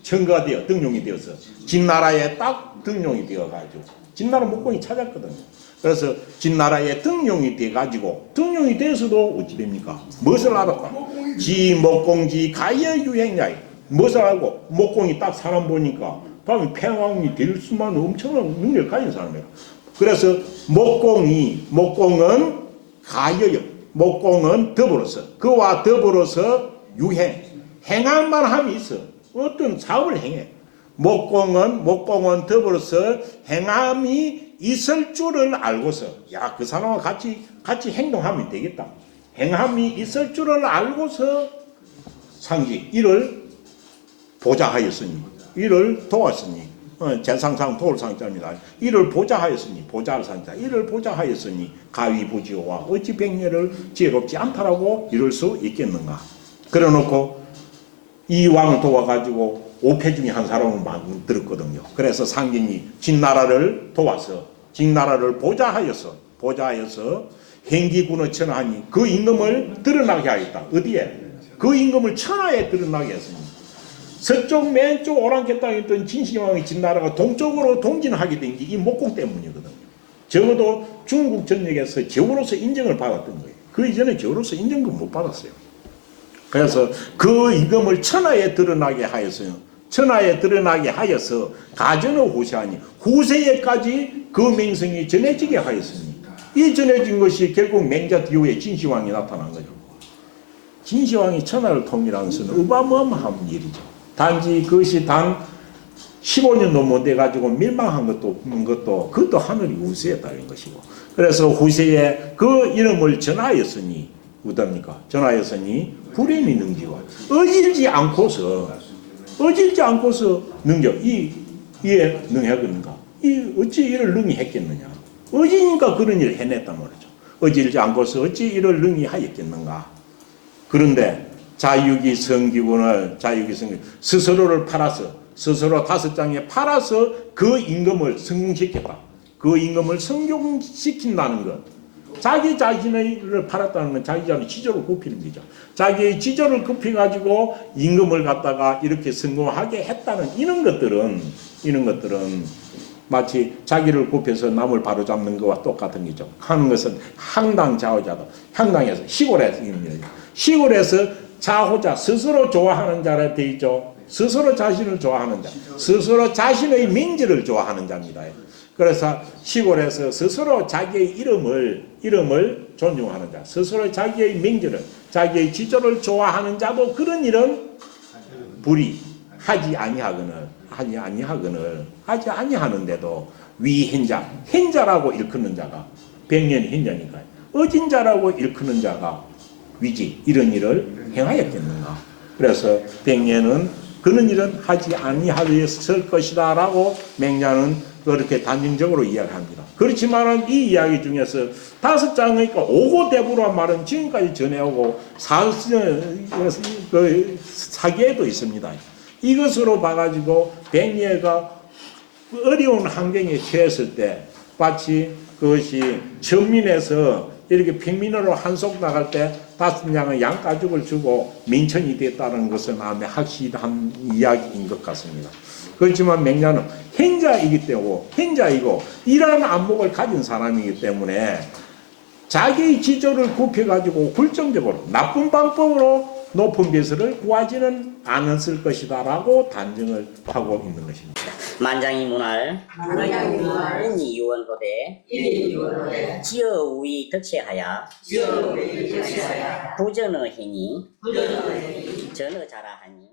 청가가 되어 등용이 되어서 진나라에 딱 등용이 되어가지고 진나라 목공이 찾았거든요. 그래서 진나라에 등용이 돼가지고 등용이 돼서도 어찌 됩니까? 무엇을 알았까? 지목공지 가여유행야. 무엇을 알고 목공이 딱 사람 보니까 다음에 팽왕이 될 수만 엄청난 능력을 가진 사람이에요. 그래서 목공은 가여요. 목공은 그와 더불어서 유행 행할만 함이 있어. 어떤 사업을 행해. 목공은 더불어서 행함이 있을 줄을 알고서 야, 그 사람과 같이 행동하면 되겠다. 행함이 있을 줄을 알고서 상지 이를 보좌하였으니 이를 도왔으니 재상상 도울상자입니다. 이를 보좌하였으니 보좌할 상자 이를 보좌하였으니 가위부지오와 어찌 백례를 지혜롭지 않다라고 이룰 수 있겠는가. 그래놓고 이 왕을 도와가지고 5패 중에 한 사람을 만들었거든요. 그래서 상진이 진나라를 도와서 진나라를 보좌하여서 행기군을 천하니 그 임금을 드러나게 하였다. 어디에? 그 임금을 천하에 드러나게 했습니다. 서쪽 맨쪽 오랑캐 땅에 있던 진시황의 진나라가 동쪽으로 동진하게 된 게 이 목공 때문이거든요. 적어도 중국 전역에서 제후로서 인정을 받았던 거예요. 그 이전에 제후로서 인정도 못 받았어요. 그래서 그 임금을 천하에 드러나게 하여서 가전을 후세하니 후세에까지 그 명성이 전해지게 하였으니 이 전해진 것이 결국 맹자 뒤후에 진시황이 나타난 거죠. 진시황이 천하를 통일하는 것은 어마어마한 일이죠. 단지 그것이 단 15년도 못 돼가지고 밀망한 그것도 하늘이 우수했다는 것이고. 그래서 후세에 그 이름을 전하였으니 어떻습니까? 전하였으니 불행이 능지와 어질지 않고서 이에 능하겠는가? 어찌 이를 능히 했겠느냐? 어지니까 그런 일을 해냈단 말이죠. 어질지 않고서 어찌 이를 능히 하였겠는가? 그런데 자유기 성기군을 스스로를 팔아서 스스로 5장에 팔아서 그 임금을 성공시켰다. 그 임금을 성공시킨다는 것. 자기 자신을 팔았다는 건 자기 자신의 지조를 굽히는 거죠. 자기의 지조를 굽혀가지고 임금을 갖다가 이렇게 성공하게 했다는 이런 것들은 마치 자기를 굽혀서 남을 바로잡는 것과 똑같은 거죠. 하는 것은 항당자호자도 향당에서 시골에서 자호자 스스로 좋아하는 자라 되어 있죠. 스스로 자신을 좋아하는 자, 스스로 자신의 명제를 좋아하는 자입니다. 그래서 시골에서 스스로 자기의 이름을 존중하는 자, 스스로 자기의 명제를, 자기의 지조를 좋아하는 자도 그런 일은 불이 하지 아니하거늘 현자라고 일컫는 자가 백년이 현자니까요. 어진 자라고 일컫는 자가 위지 이런 일을 행하였겠는가. 그래서 백년은 그런 일은 하지 아니하였을 것이다 라고 맹자는 그렇게 단정적으로 이야기합니다. 그렇지만 이 이야기 중에서 5장의 오고대부란 말은 지금까지 전해오고 사기에도 있습니다. 이것으로 봐가지고 백예가 어려운 환경에 처했을 때 마치 그것이 전민에서 이렇게 평민으로 한속 나갈 때 5장의 양가죽을 주고 민천이 됐다는 것은 아마 확실한 이야기인 것 같습니다. 그렇지만 맹자는 현자이고 이러한 안목을 가진 사람이기 때문에 자기의 지조를 굽혀가지고 굴정적으로 나쁜 방법으로 높은 벼슬을 구하지는 않았을 것이다 라고 단정을 하고 있는 것입니다. 만장이 문할 인이 유언도대 지어 우이 덕체하야 부전의 행위 전의 자라하니